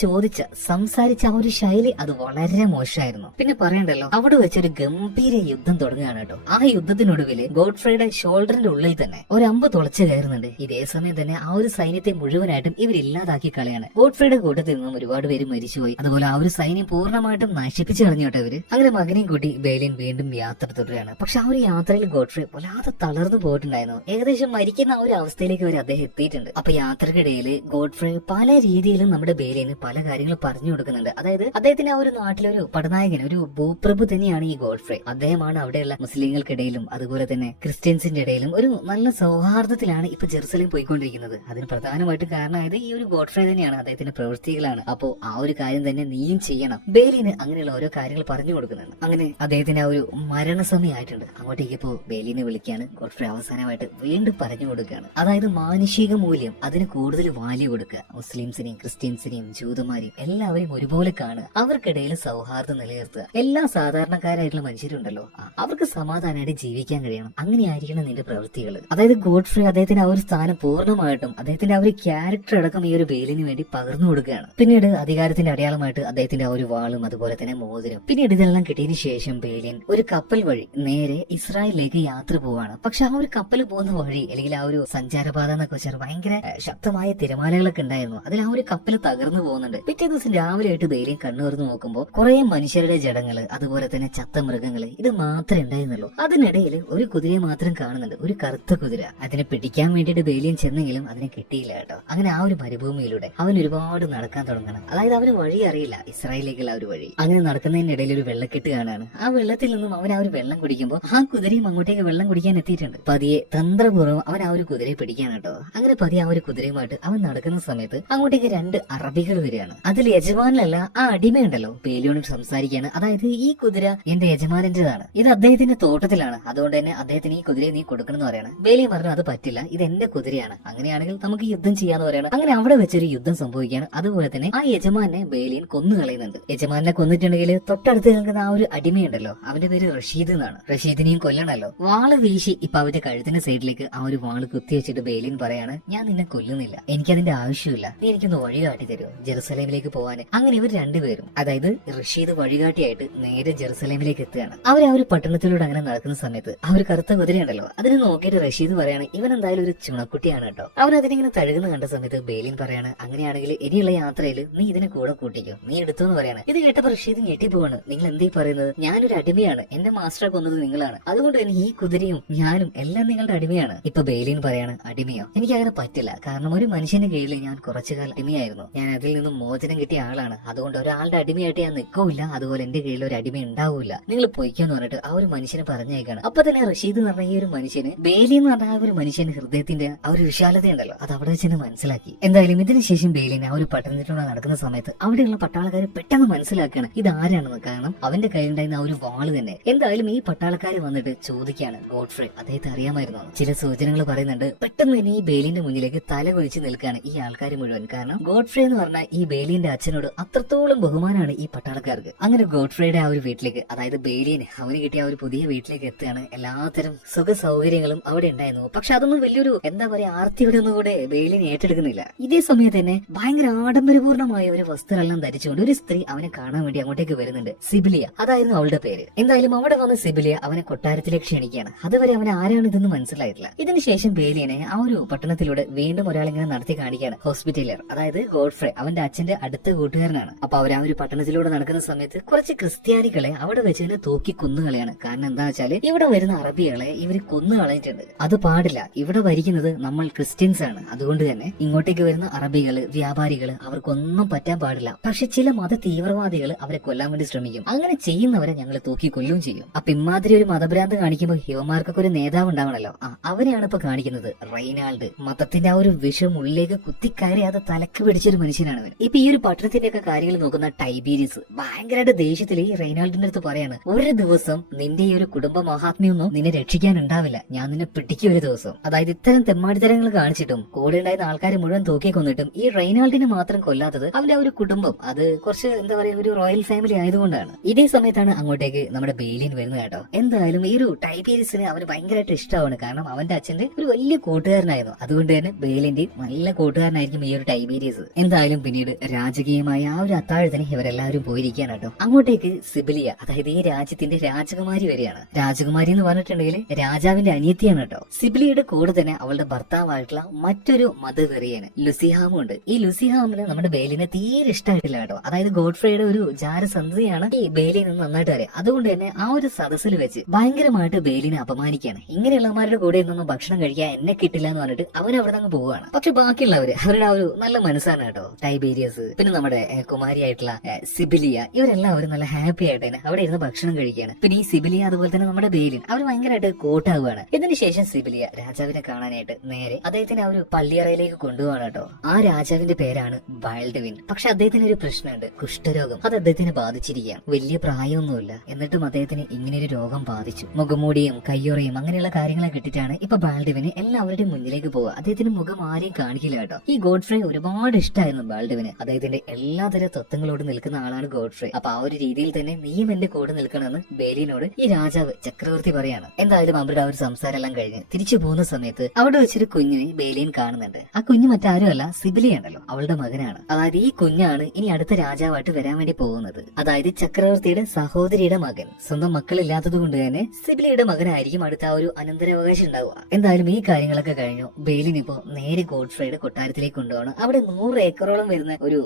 സംസാരിച്ച ആ ഒരു ശൈലി അത് വളരെ മോശമായിരുന്നു. പിന്നെ പറയണ്ടല്ലോ, അവിടെ വെച്ചൊരു ഗംഭീര യുദ്ധം തുടങ്ങുകയാണ് കേട്ടോ. ആ യുദ്ധത്തിനൊടുവില് ഗോഡ്ഫ്രേയുടെ ഷോൾഡറിന്റെ ഉള്ളിൽ തന്നെ ഒരു അമ്പ് തുളച്ചു കയറുന്നുണ്ട്. ഇതേ സമയം തന്നെ ആ ഒരു സൈന്യത്തെ മുഴുവനായിട്ടും ഇവരില്ലാതാക്കി കളയാണ്. ഗോഡ്ഫ്രേയുടെ കൂട്ടത്തിൽ നിന്നും ഒരുപാട് പേര് മരിച്ചുപോയി. അതുപോലെ ആ ഒരു സൈന്യം പൂർണ്ണമായിട്ടും നശിപ്പിച്ചു കളഞ്ഞു കേട്ടോ ഇവര്. അങ്ങനെ മകനെയും കൂട്ടി ബേലിയൻ വീണ്ടും യാത്ര തുടരുകയാണ്. പക്ഷെ ആ ഒരു യാത്രയിൽ ഗോഡ്ഫ്രേ വല്ലാതെ തളർന്നു പോയിട്ടുണ്ടായിരുന്നു. ഏകദേശം മരിക്കുന്ന ആ ഒരു അവസ്ഥയിലേക്ക് വരെ അദ്ദേഹം എത്തിയിട്ടുണ്ട്. അപ്പൊ യാത്രക്കിടയിൽ ഗോഡ്ഫ്രേ പല രീതിയിലും നമ്മുടെ ബേലിയന് പല കാര്യങ്ങൾ പറഞ്ഞു കൊടുക്കുന്നുണ്ട്. അതായത് അദ്ദേഹത്തിന്റെ ആ ഒരു നാട്ടിലൊരു പടനായകൻ, ഒരു ഭൂപ്രഭു തന്നെയാണ് ഈ ഗോഡ്ഫ്രേ. അദ്ദേഹമാണ് അവിടെയുള്ള മുസ്ലിങ്ങൾക്കിടയിലും അതുപോലെ തന്നെ ക്രിസ്ത്യൻസിന്റെ ഇടയിലും ഒരു നല്ല സൗഹാർദ്ദത്തിലാണ് ഇപ്പൊ ജെറുസലേം പോയിക്കൊണ്ടിരിക്കുന്നത്. അതിന് പ്രധാനമായിട്ടും കാരണമായത് ഈ ഒരു ഗോഡ്ഫ്രേ തന്നെയാണ്, അദ്ദേഹത്തിന്റെ പ്രവൃത്തികളാണ്. അപ്പോ ആ ഒരു കാര്യം തന്നെ നീയും ചെയ്യണം. ബേലിന് അങ്ങനെയുള്ള ഓരോ കാര്യങ്ങൾ പറഞ്ഞു കൊടുക്കുന്നുണ്ട്. അങ്ങനെ അദ്ദേഹത്തിന്റെ ആ ഒരു മരണസമയമായിട്ടുണ്ട്. അങ്ങോട്ടേക്ക് ഇപ്പോ ബേലിനെ വിളിക്കാണ് ഗോഡ്ഫ്രേ അവസാനമായിട്ട് വീണ്ടും പറഞ്ഞു കൊടുക്കുകയാണ്. അതായത് മാനുഷിക മൂല്യം, അതിന് കൂടുതൽ വാല്യൂ കൊടുക്കുക. മുസ്ലിംസിനെയും ക്രിസ്ത്യൻസിനെയും ജൂതന്മാരെയും എല്ലാവരെയും ഒരുപോലെ കാണുക. അവർക്കിടയിൽ സൗഹാർദ്ദം നിലനിർത്തുക. എല്ലാ സാധാരണക്കാരായിട്ടുള്ള മനുഷ്യരുണ്ടല്ലോ, അവർക്ക് സമാധാനമായിട്ട് ജീവിക്കാൻ കഴിയണം. അങ്ങനെയായിരിക്കണം നിന്റെ പ്രവൃത്തികൾ. അതായത് ഗോഡ്ഫ്രേ അദ്ദേഹത്തിന്റെ ആ ഒരു സ്ഥാനം പൂർണ്ണമായിട്ടും അദ്ദേഹത്തിന്റെ ആ ഒരു ക്യാരക്ടർ അടക്കം ഈ ഒരു ബേലിന് വേണ്ടി പകർന്നു കൊടുക്കുകയാണ്. പിന്നീട് അധികാരത്തിന്റെ അടയാളമായിട്ട് അദ്ദേഹത്തിന്റെ ആ ഒരു വാളും അതുപോലെ തന്നെ മോതിരം. പിന്നീട് ഇതെല്ലാം കിട്ടിയതിനു ശേഷം ബേലിയൻ ഒരു കപ്പൽ വഴി നേരെ ഇസ്രായേലിലേക്ക് യാത്ര പോവാണ്. പക്ഷെ ആ ഒരു കപ്പൽ പോകുന്ന വഴി, അല്ലെങ്കിൽ ആ ഒരു സഞ്ചാരപാത എന്നൊക്കെ വെച്ചാൽ ഭയങ്കര ശക്തമായ തിരമാലകളൊക്കെ ഉണ്ടായിരുന്നു. അതിൽ ആ ഒരു കപ്പൽ തകർന്നു പോകുന്നുണ്ട്. പിറ്റേ ദിവസം രാവിലെ ആയിട്ട് ബേലിയൻ കണ്ണു തുറന്ന് നോക്കുമ്പോൾ കുറെ മനുഷ്യരുടെ ജഡങ്ങള്, അതുപോലെ തന്നെ ചത്ത മൃഗങ്ങള്, ഇത് മാത്രമേ ഉണ്ടായിരുന്നുള്ളൂ. അതിനിടയിൽ ഒരു കുതിരയെ മാത്രം കാണുന്നുണ്ട്, ഒരു കറുത്ത കുതിര. അതിനെ പിടിക്കാൻ വേണ്ടിയിട്ട് ബേലിയൻ ചെന്നെങ്കിലും അതിനെ കിട്ടിയില്ല കേട്ടോ. അങ്ങനെ ആ ഒരു മരുഭൂമിയിലൂടെ അവൻ ഒരുപാട് നടക്കാൻ തുടങ്ങണം. അതായത് അവന് വഴി അറിയില്ല, ഇസ്രായേലിലേക്കുള്ള ഒരു വഴി. അങ്ങനെ നടക്കുന്നതിനിടയിൽ ഒരു വെള്ളക്കെട്ട് കാണാണ്. ആ വെള്ളത്തിൽ നിന്നും അവൻ ആ ഒരു വെള്ളം കുടിക്കുമ്പോൾ ആ കുതിരയും അങ്ങോട്ടേക്ക് വെള്ളം കുടിക്കാൻ എത്തിയിട്ടുണ്ട്. പതിയെ തന്ത്രപൂർവ്വം അവൻ ആ ഒരു കുതിരയെ പിടിക്കാൻ കേട്ടോ. അങ്ങനെ പതിയെ ആ ഒരു കുതിരയുമായിട്ട് അവൻ നടക്കുന്ന സമയത്ത് അങ്ങോട്ടേക്ക് രണ്ട് അറബികൾ വരികയാണ്. അതിൽ യജമാനല്ല, ആ അടിമയുണ്ടല്ലോ, ബേലിയോണോട് സംസാരിക്കുകയാണ്. അതായത് ഈ കുതിര എന്റെ യജമാനന്റേതാണ്, ഇത് അദ്ദേഹത്തിന്റെ തോട്ടത്തിലാണ്, അതുകൊണ്ട് തന്നെ അദ്ദേഹത്തിന് ഈ കുതിരയെ നീ കൊടുക്കണം എന്ന് പറയണം. ബേലിയൻ പറഞ്ഞു അത് പറ്റില്ല, ഇത് എന്റെ കുതിരയാണ്, അങ്ങനെയാണെങ്കിൽ നമുക്ക് യുദ്ധം ചെയ്യാന്ന് പറയണം. അങ്ങനെ അവിടെ വെച്ചൊരു യുദ്ധം സംഭവിക്കുകയാണ്. അതുപോലെ തന്നെ ആ യജമാനെ ബേലിയൻ കൊന്നു കളയുന്നുണ്ട്. യജമാനെ കൊന്നിട്ടുണ്ടെങ്കിൽ തൊട്ടടുത്ത് നിൽക്കുന്ന ആ ഒരു അടിമയുണ്ടല്ലോ, അവന്റെ പേര് റഷീദ് എന്നാണ്. റഷീദിനെയും കൊല്ലണല്ലോ. വാള് വീശി ഇപ്പൊ അവന്റെ കഴുത്തിന്റെ സൈഡിലേക്ക് ആ ഒരു വാള് കുത്തിവെച്ചിട്ട് ബേലിയൻ പറയാണ്, ഞാൻ നിന്നെ കൊല്ലുന്നില്ല, എനിക്കതിന്റെ ആവശ്യമില്ല, നീ എനിക്കൊന്ന് വഴികാട്ടി തരുമോ ജെറുസലേമിലേക്ക് പോവാന്. അങ്ങനെ ഇവർ രണ്ടുപേരും, അതായത് റഷീദ് വഴികാട്ടിയായിട്ട് നേരെ ജെറുസലേമിലേക്ക് എത്തുകയാണ്. അവർ ആ ഒരു പട്ടണത്തിലൂടെ അങ്ങനെ നടക്കുന്ന സമയത്ത് ആ ഒരു കറുത്ത കുതിരയുണ്ടല്ലോ, അതിനെ നോക്കിയിട്ട് റഷീദ് പറയാണ്, ഇവൻ എന്തായാലും ഒരു ചുണക്കുട്ടിയാണ് കേട്ടോ. അവൻ അതിനിങ്ങനെ തഴുകുന്ന കണ്ട സമയത്ത് ബേലിയൻ പറയാണ്, അങ്ങനെയാണെങ്കിൽ ഇനിയുള്ള യാത്രയിൽ നീ ഇതിനെ കൂടെ കൂട്ടിക്കോ, നീ എടുത്തോന്ന് പറയാണ്. ഇത് കേട്ടപ്പോ റഷീദ് ഞെട്ടിപ്പോവാണ്. നിങ്ങൾ എന്തേ പറയുന്നത്? ഞാനൊരു അടിമയാണ്, എന്റെ മാസ്റ്ററെ കൊന്നത് നിങ്ങളാണ്, അതുകൊണ്ട് തന്നെ ഈ കുതിരയും ഞാനും എല്ലാം നിങ്ങളുടെ അടിമയാണ്. ഇപ്പൊ ബേലിയൻ പറയാണ്, അടിമയോ? എനിക്ക് അങ്ങനെ പറ്റില്ല, കാരണം ഒരു മനുഷ്യന്റെ കീഴിൽ ഞാൻ കുറച്ചു കാലം അടിമയായിരുന്നു, ഞാൻ അതിൽ നിന്നും മോചനം കിട്ടിയ ആളാണ്, അതുകൊണ്ട് ഒരാളുടെ അടിമയായിട്ട് ഞാൻ നിൽക്കൂല, അതുപോലെ എന്റെ കീഴിൽ ഒരു അടിമ ഉണ്ടാവൂല, നിങ്ങൾ പൊയ്ക്കോന്ന് പറഞ്ഞിട്ട് ആ ഒരു മനുഷ്യനെ പറഞ്ഞേക്കാണ്. അപ്പൊ തന്നെ റഷീദ് എന്ന് പറഞ്ഞ ഈ ഒരു മനുഷ്യന്, ബേലി എന്ന് പറഞ്ഞ ആ ഒരു മനുഷ്യന് ഹൃദയത്തിന്റെ ആ ഒരു വിശാലതയുണ്ടല്ലോ, അത് അവിടെ വെച്ച് മനസ്സിലാക്കി. എന്തായാലും ഇതിനുശേഷം ബേലിയൻ ആ ഒരു പട്ടണത്തിലൂടെ നടക്കുന്ന സമയത്ത് അവിടെയുള്ള പട്ടാളക്കാർ പെട്ടെന്ന് മനസ്സിലാക്കുകയാണ് ഇത് ആരാണെന്ന്. കാരണം അവന്റെ കയ്യിലുണ്ടായിരുന്ന ആ ഒരു വാള് തന്നെ. എന്തായാലും ഈ പട്ടാളക്കാർ വന്നിട്ട് ചോദിക്കുകയാണ്, ഗോഡ്ഫ്രേ അദ്ദേഹത്തെ അറിയാമായിരുന്നു? ചില സൂചനകൾ പറയുന്നുണ്ട്. പെട്ടെന്ന് തന്നെ ഈ ബേലിന്റെ മുന്നിലേക്ക് തല കുഴിച്ച് നിൽക്കുകയാണ് ഈ ആൾക്കാർ മുഴുവൻ. കാരണം ഗോഡ്ഫ്രേ എന്ന് പറഞ്ഞാൽ ഈ ബേലിന്റെ അച്ഛനോട് അത്രത്തോളം ബഹുമാനമാണ് ഈ പട്ടാളക്കാർക്ക്. അങ്ങനെ ഗോഡ്ഫ്രേയുടെ ആ ഒരു വീട്ടിലേക്ക്, അതായത് ബേലിയൻ അവന് കിട്ടിയ ആ ഒരു പുതിയ വീട്ടിലേക്ക് എത്തുകയാണ്. എല്ലാത്തരം സുഖ സൗകര്യങ്ങളും അവിടെ ഉണ്ടായിരുന്നു. പക്ഷെ അതൊന്നും വലിയൊരു എന്താ പറയാ ആർത്തിയുടെ ഒന്നും കൂടെ ബേലിയൻ ഏറ്റെടുക്കുന്നില്ല. ഇതേ സമയത്ത് തന്നെ ഭയങ്കര ആഡംബരപൂർണമായ ഒരു വസ്ത്രമെല്ലാം ധരിച്ചുകൊണ്ട് ഒരു സ്ത്രീ അവനെ കാണാൻ വേണ്ടി അങ്ങോട്ടേക്ക് വരുന്നുണ്ട്. സിബിലിയ, അതായിരുന്നു അവളുടെ പേര്. എന്തായാലും അവിടെ വന്ന സിബിലിയ അവനെ കൊട്ടാരത്തിലേക്ക് ക്ഷണിക്കുകയാണ്. അതുവരെ അവനെ ആരാണിതെന്ന് മനസ്സിലായിട്ടില്ല. ഇതിനുശേഷം ബേലിയനെ ആ ഒരു പട്ടണത്തിലൂടെ വീണ്ടും ഒരാളിങ്ങനെ നടത്തി കാണിക്കുകയാണ്. ഹോസ്പിറ്റലർ, അതായത് ഗോഡ്ഫ്രേ അവന്റെ അച്ഛന്റെ അടുത്ത കൂട്ടുകാരനാണ്. അപ്പൊ അവർ ആ ഒരു പട്ടണത്തിലൂടെ നടക്കുന്ന സമയത്ത് കുറച്ച് ക്രിസ്ത്യാനികളെ അവിടെ വെച്ച് തന്നെ തൂക്കി കൊന്നുകളയാണ്. കാരണം എന്താ വെച്ചാല് ഇവിടെ വരുന്ന അറബികളെ ഇവര് കൊന്നു കളഞ്ഞിട്ടുണ്ട്. അത് പാടില്ല, ഇവിടെ ഭരിക്കുന്നത് നമ്മൾ ക്രിസ്ത്യൻസ് ആണ്, അതുകൊണ്ട് തന്നെ ഇങ്ങോട്ടേക്ക് വരുന്ന അറബികള്, വ്യാപാരികള്, അവർക്കൊന്നും പറ്റാൻ പാടില്ല. പക്ഷെ ചില മത തീവ്രവാദികൾ അവരെ കൊല്ലാൻ വേണ്ടി ശ്രമിക്കും. അങ്ങനെ ചെയ്യുന്നവരെ ഞങ്ങൾ തൂക്കി കൊല്ലുകയും ചെയ്യും. അപ്പൊ ഇമാതിരി ഒരു മതഭ്രാന്ത് കാണിക്കുമ്പോൾ ഹിവന്മാർക്കൊക്കെ ഒരു നേതാവ് ഉണ്ടാവണല്ലോ. അവനെയാണ് ഇപ്പൊ കാണിക്കുന്നത് റെയ്നാൾഡ്. മതത്തിന്റെ ആ ഒരു വിഷം ഉള്ളിലേക്ക് കുത്തിക്കയറി അത് തലക്ക് പിടിച്ചൊരു മനുഷ്യനാണ് അവൻ. ഇപ്പൊ ഈ ഒരു പട്ടണത്തിന്റെ ഒക്കെ കാര്യങ്ങൾ നോക്കുന്ന ടൈബീരിയസ് ഭയങ്കരമായിട്ട് ദേഷ്യത്തിൽ ഈ റെയ്നാൾഡിന്റെ അടുത്ത് പറയാണ്, ഒരു ദിവസം നിന്റെ ഈ ഒരു കുടുംബ മഹാത്മ്യൊന്നും നിന്നെ രക്ഷിക്കാനുണ്ടാവില്ല, ഞാൻ നിന്നെ പിടിക്കും ഒരു ദിവസം. അതായത് ഇത്തരം തെമ്മാടിത്തരങ്ങൾ കാണിച്ചിട്ടും കൂടെ ഉണ്ടായിരുന്ന ആൾക്കാരെ മുഴുവൻ തൂക്കി കൊന്നിട്ടും ഈ റെയ്നാൾഡിനെ മാത്രം കൊല്ലാത്തത് അവന്റെ ഒരു കുടുംബം അത് കുറച്ച് എന്താ പറയാ ഒരു റോയൽ ഫാമിലി ആയതുകൊണ്ടാണ്. ഇതേ സമയത്താണ് അങ്ങോട്ടേക്ക് നമ്മുടെ ബെയിലിൻ വരുന്നത് കേട്ടോ. എന്തായാലും ഈ ഒരു ടൈബീരിയസിന് അവന് ഭയങ്കരമായിട്ട് ഇഷ്ടമാണ്. കാരണം അവന്റെ അച്ഛന്റെ ഒരു വലിയ കൂട്ടുകാരനായിരുന്നു. അതുകൊണ്ട് തന്നെ ബെയിലിന്റെ നല്ല കൂട്ടുകാരനായിരിക്കും ഈ ഒരു ടൈബീരിയസ്. എന്തായാലും പിന്നീട് രാജകീയമായ ആ ഒരു അത്താഴത്തിന് ഇവരെല്ലാവരും പോയിരിക്കുകയാണ് കേട്ടോ. അങ്ങോട്ടേക്ക് സിബിലിയ, അതായത് ഈ രാജ്യത്തിന്റെ രാജകുമാരി വരികയാണ്. രാജകുമാരി എന്ന് പറഞ്ഞിട്ടുണ്ടെങ്കിൽ രാജാവിന്റെ അനിയത്തിയാണ് കേട്ടോ. സിബിലിയുടെ കൂടെ തന്നെ അവളുടെ ഭർത്താവായിട്ടുള്ള മറ്റൊരു മതവെറിയാണ് ലുസിഹാമും ഉണ്ട്. ഈ ലുസിഹാമിന് നമ്മുടെ ബെയിലിനെ തീരെ ഇഷ്ടമായിട്ടില്ല കേട്ടോ. അതായത് ഗോഡ്ഫ്രൈയുടെ ഒരു ജാരസന്ധതയാണ് ഈ ബെയിലിന് നന്നായിട്ട് അറിയാം. അതുകൊണ്ട് തന്നെ ആ ഒരു സദസ്സിൽ വെച്ച് ഭയങ്കരമായിട്ട് ബെയിലിനെ അപമാനിക്കുകയാണ്. ഇങ്ങനെയുള്ളവരുടെ കൂടെ ഒന്നും ഭക്ഷണം കഴിക്കാൻ എന്നെ കിട്ടില്ല എന്ന് പറഞ്ഞിട്ട് അവൻ അവിടെ നിന്ന് പോവുകയാണ്. പക്ഷെ ബാക്കിയുള്ളവര് അവരുടെ ആ ഒരു നല്ല മനസ്സാണ് കേട്ടോ. ടൈബേരിയസ്, പിന്നെ നമ്മുടെ കുമാരിയായിട്ടുള്ള സിബിലിയ, ഇവരെല്ലാവരും നല്ല ഹാപ്പി ആയിട്ട് തന്നെ അവിടെ ഇരുന്ന് ഭക്ഷണം കഴിക്കുകയാണ്. പിന്നെ ഈ സിബിലിയ അതുപോലെ തന്നെ നമ്മുടെ ബെയിലിൻ അവർ ഭയങ്കരമായിട്ട് കോട്ടാവുകയാണ്. ഇതിനുശേഷം സിബിലിയ രാജാവിനെ കാണാനായിട്ട് നേരെ അദ്ദേഹത്തിന് ആ ഒരു പള്ളിയറയിലേക്ക് കൊണ്ടുപോകാണ് കേട്ടോ. ആ രാജാവിന്റെ പേരാണ് ബാൽഡ്വിൻ. പക്ഷെ അദ്ദേഹത്തിന് ഒരു പ്രശ്നമുണ്ട്, കുഷ്ഠരോഗം. അത് അദ്ദേഹത്തിനെ ബാധിച്ചിരിക്കുകയാണ്. വലിയ പ്രായമൊന്നുമില്ല, എന്നിട്ടും അദ്ദേഹത്തിന് ഇങ്ങനെ ഒരു രോഗം ബാധിച്ചു. മുഖമൂടിയും കയ്യൊറയും അങ്ങനെയുള്ള കാര്യങ്ങളൊക്കെ ഇട്ടിട്ടാണ് ഇപ്പൊ ബാൽഡ്വിന് എല്ലാവരുടെയും മുന്നിലേക്ക് പോവുക. അദ്ദേഹത്തിന് മുഖം ആരെയും കാണിക്കില്ല കേട്ടോ. ഈ ഗോഡ്ഫ്രൈ ഒരുപാട് ഇഷ്ടമായിരുന്നു ബാൽഡ്വിന്. അദ്ദേഹത്തിന്റെ എല്ലാതര തത്വങ്ങളോട് നിൽക്കുന്ന ആളാണ് ഗോഡ്ഫ്രൈ. അപ്പൊ ആ ഒരു രീതിയിൽ തന്നെ നീയും എന്റെ കൂടെ നിൽക്കണമെന്ന് ബെയിലിനോട് ഈ രാജാവ് ചക്രവർത്തി പറയാണ്. എന്തായാലും അവരുടെ ആ ഒരു സംസാരം എല്ലാം കഴിഞ്ഞ് തിരിച്ചു പോകുന്ന സമയത്ത് അവിടെ വെച്ചൊരു കുഞ്ഞിനെ ബെയിലിൻ കാണുന്നുണ്ട്. ആ കുഞ്ഞ് മറ്റാരുമല്ല, സിബിലിയാണല്ലോ, അവളുടെ മകനാണ്. അതായത് ഈ കുഞ്ഞാണ് ഇനി അടുത്ത രാജാവായിട്ട് വരാൻ വേണ്ടി പോകുന്നത്. അതായത് ചക്രവർത്തിയുടെ സഹോദരിയുടെ മകൻ. സ്വന്തം മക്കളില്ലാത്തത് കൊണ്ട് തന്നെ സിബിലിയുടെ മകനായിരിക്കും അടുത്ത ആ ഒരു അനന്തരാവകാശം ഉണ്ടാവുക. എന്തായാലും ഈ കാര്യങ്ങളൊക്കെ കഴിഞ്ഞു. ബെയിലിൻ ഇപ്പോ നേരെ ഗോഡ്ഫ്രൈയുടെ കൊട്ടാരത്തിലേക്ക് കൊണ്ടുപോകണം. അവിടെ 100 ഏക്കറോളം വരുന്ന ഒരു